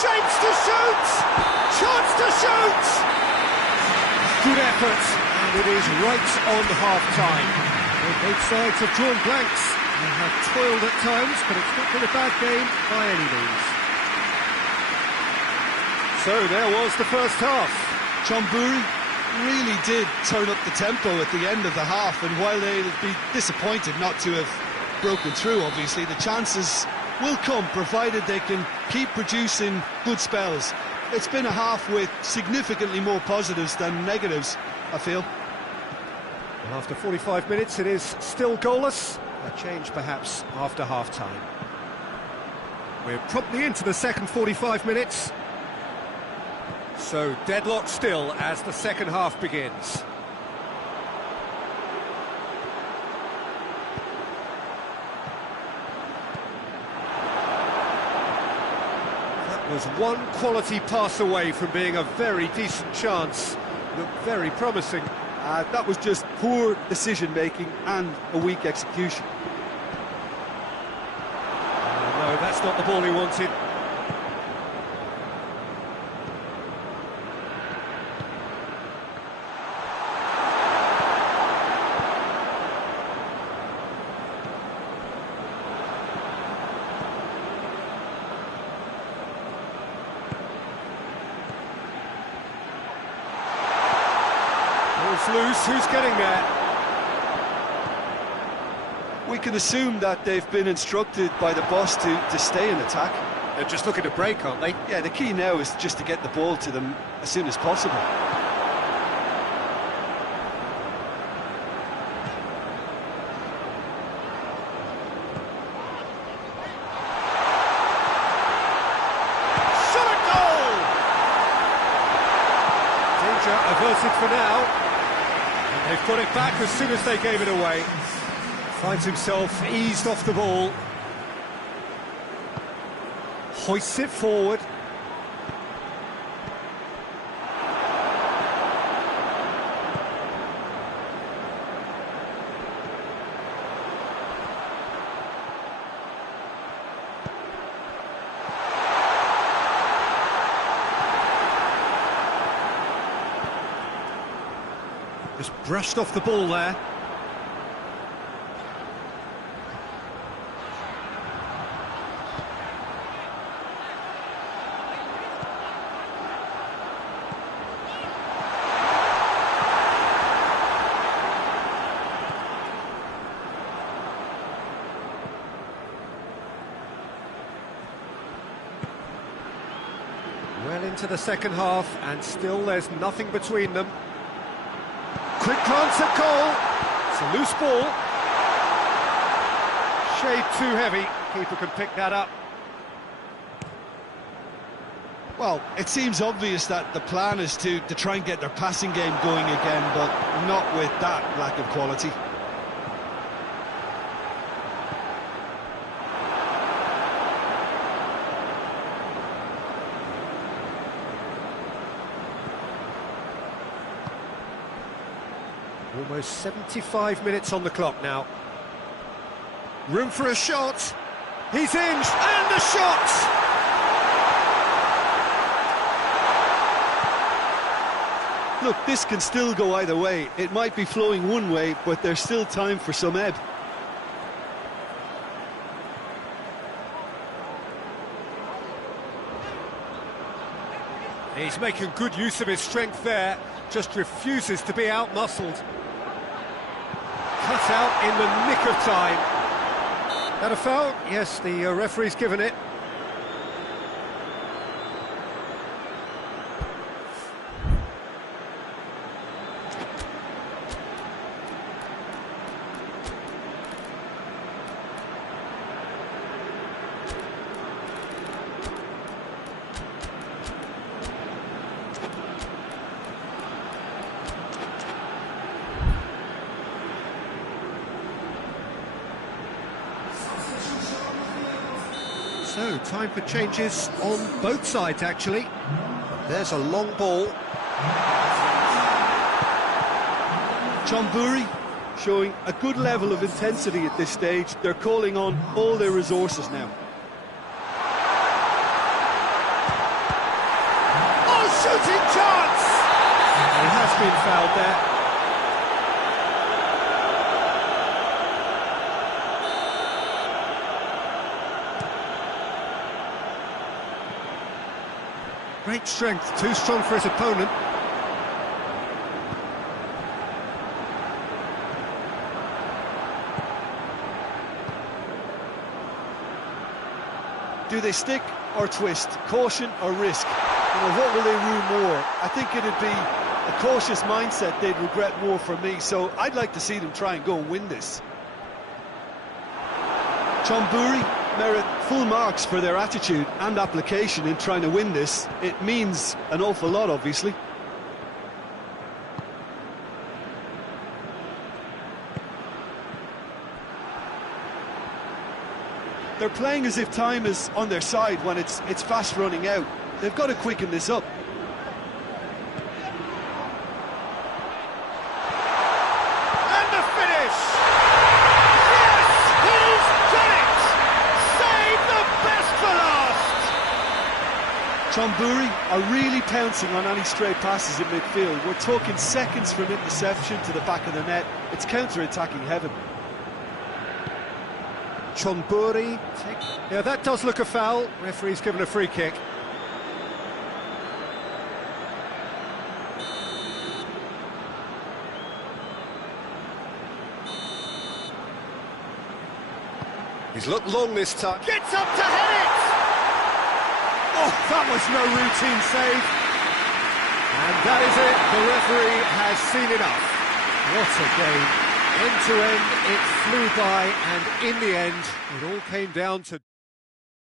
Shapes to shoot! Chance to shoot! Good effort, and it is right on half-time. Well, both sides have drawn blanks. They have toiled at times, but it's not been a bad game by any means. So there was the first half. Chonburi really did turn up the tempo at the end of the half, and while they'll be disappointed not to have broken through, obviously, the chances will come, provided they can keep producing good spells. It's been a half with significantly more positives than negatives, I feel. Well, after 45 minutes, it is still goalless. A change, perhaps, after half-time. We're promptly into the second 45 minutes. So, deadlock still as the second half begins. Was one quality pass away from being a very decent chance. Looked very promising. That was just poor decision-making and a weak execution. No, that's not the ball he wanted. Loose, who's getting there? We can assume that they've been instructed by the boss to stay in attack. They're just looking to break, aren't they? Yeah, the key now is just to get the ball to them as soon as possible. Shot at goal! Danger averted for now. They've put it back as soon as they gave it away. Finds himself eased off the ball. Hoists it forward. Just brushed off the ball there. Well into the second half, and still there's nothing between them. Quick glance at goal. It's a loose ball. Shade too heavy. Keeper can pick that up. Well, it seems obvious that the plan is to try and get their passing game going again, but not with that lack of quality. Almost 75 minutes on the clock now. Room for a shot. He's in, and a shot! Look, this can still go either way. It might be flowing one way, but there's still time for some ebb. He's making good use of his strength there, just refuses to be out-muscled. Cut out in the nick of time. That a foul? Yes, the referee's given it. So, time for changes on both sides, actually. There's a long ball. Chonburi showing a good level of intensity at this stage. They're calling on all their resources now. Oh, shooting chance! He has been fouled there. Great strength, too strong for his opponent. Do they stick or twist? Caution or risk? You know, what will they rue more? I think it'd be a cautious mindset they'd regret more for me, so I'd like to see them try and go and win this. Chonburi merit full marks for their attitude and application in trying to win this. It means an awful lot, obviously. They're playing as if time is on their side when it's fast running out. They've got to quicken this up. And the finish! Yes, he's done it! Save the best for last! Chonburi are really pouncing on any stray passes in midfield. We're talking seconds from interception to the back of the net. It's counter-attacking heaven. Chonburi. Yeah, that does look a foul. Referee's given a free kick. He's looked long this time. Gets up to head it! Oh, that was no routine save. And that is it. The referee has seen enough. What a game. End to end, it flew by, and in the end, it all came down to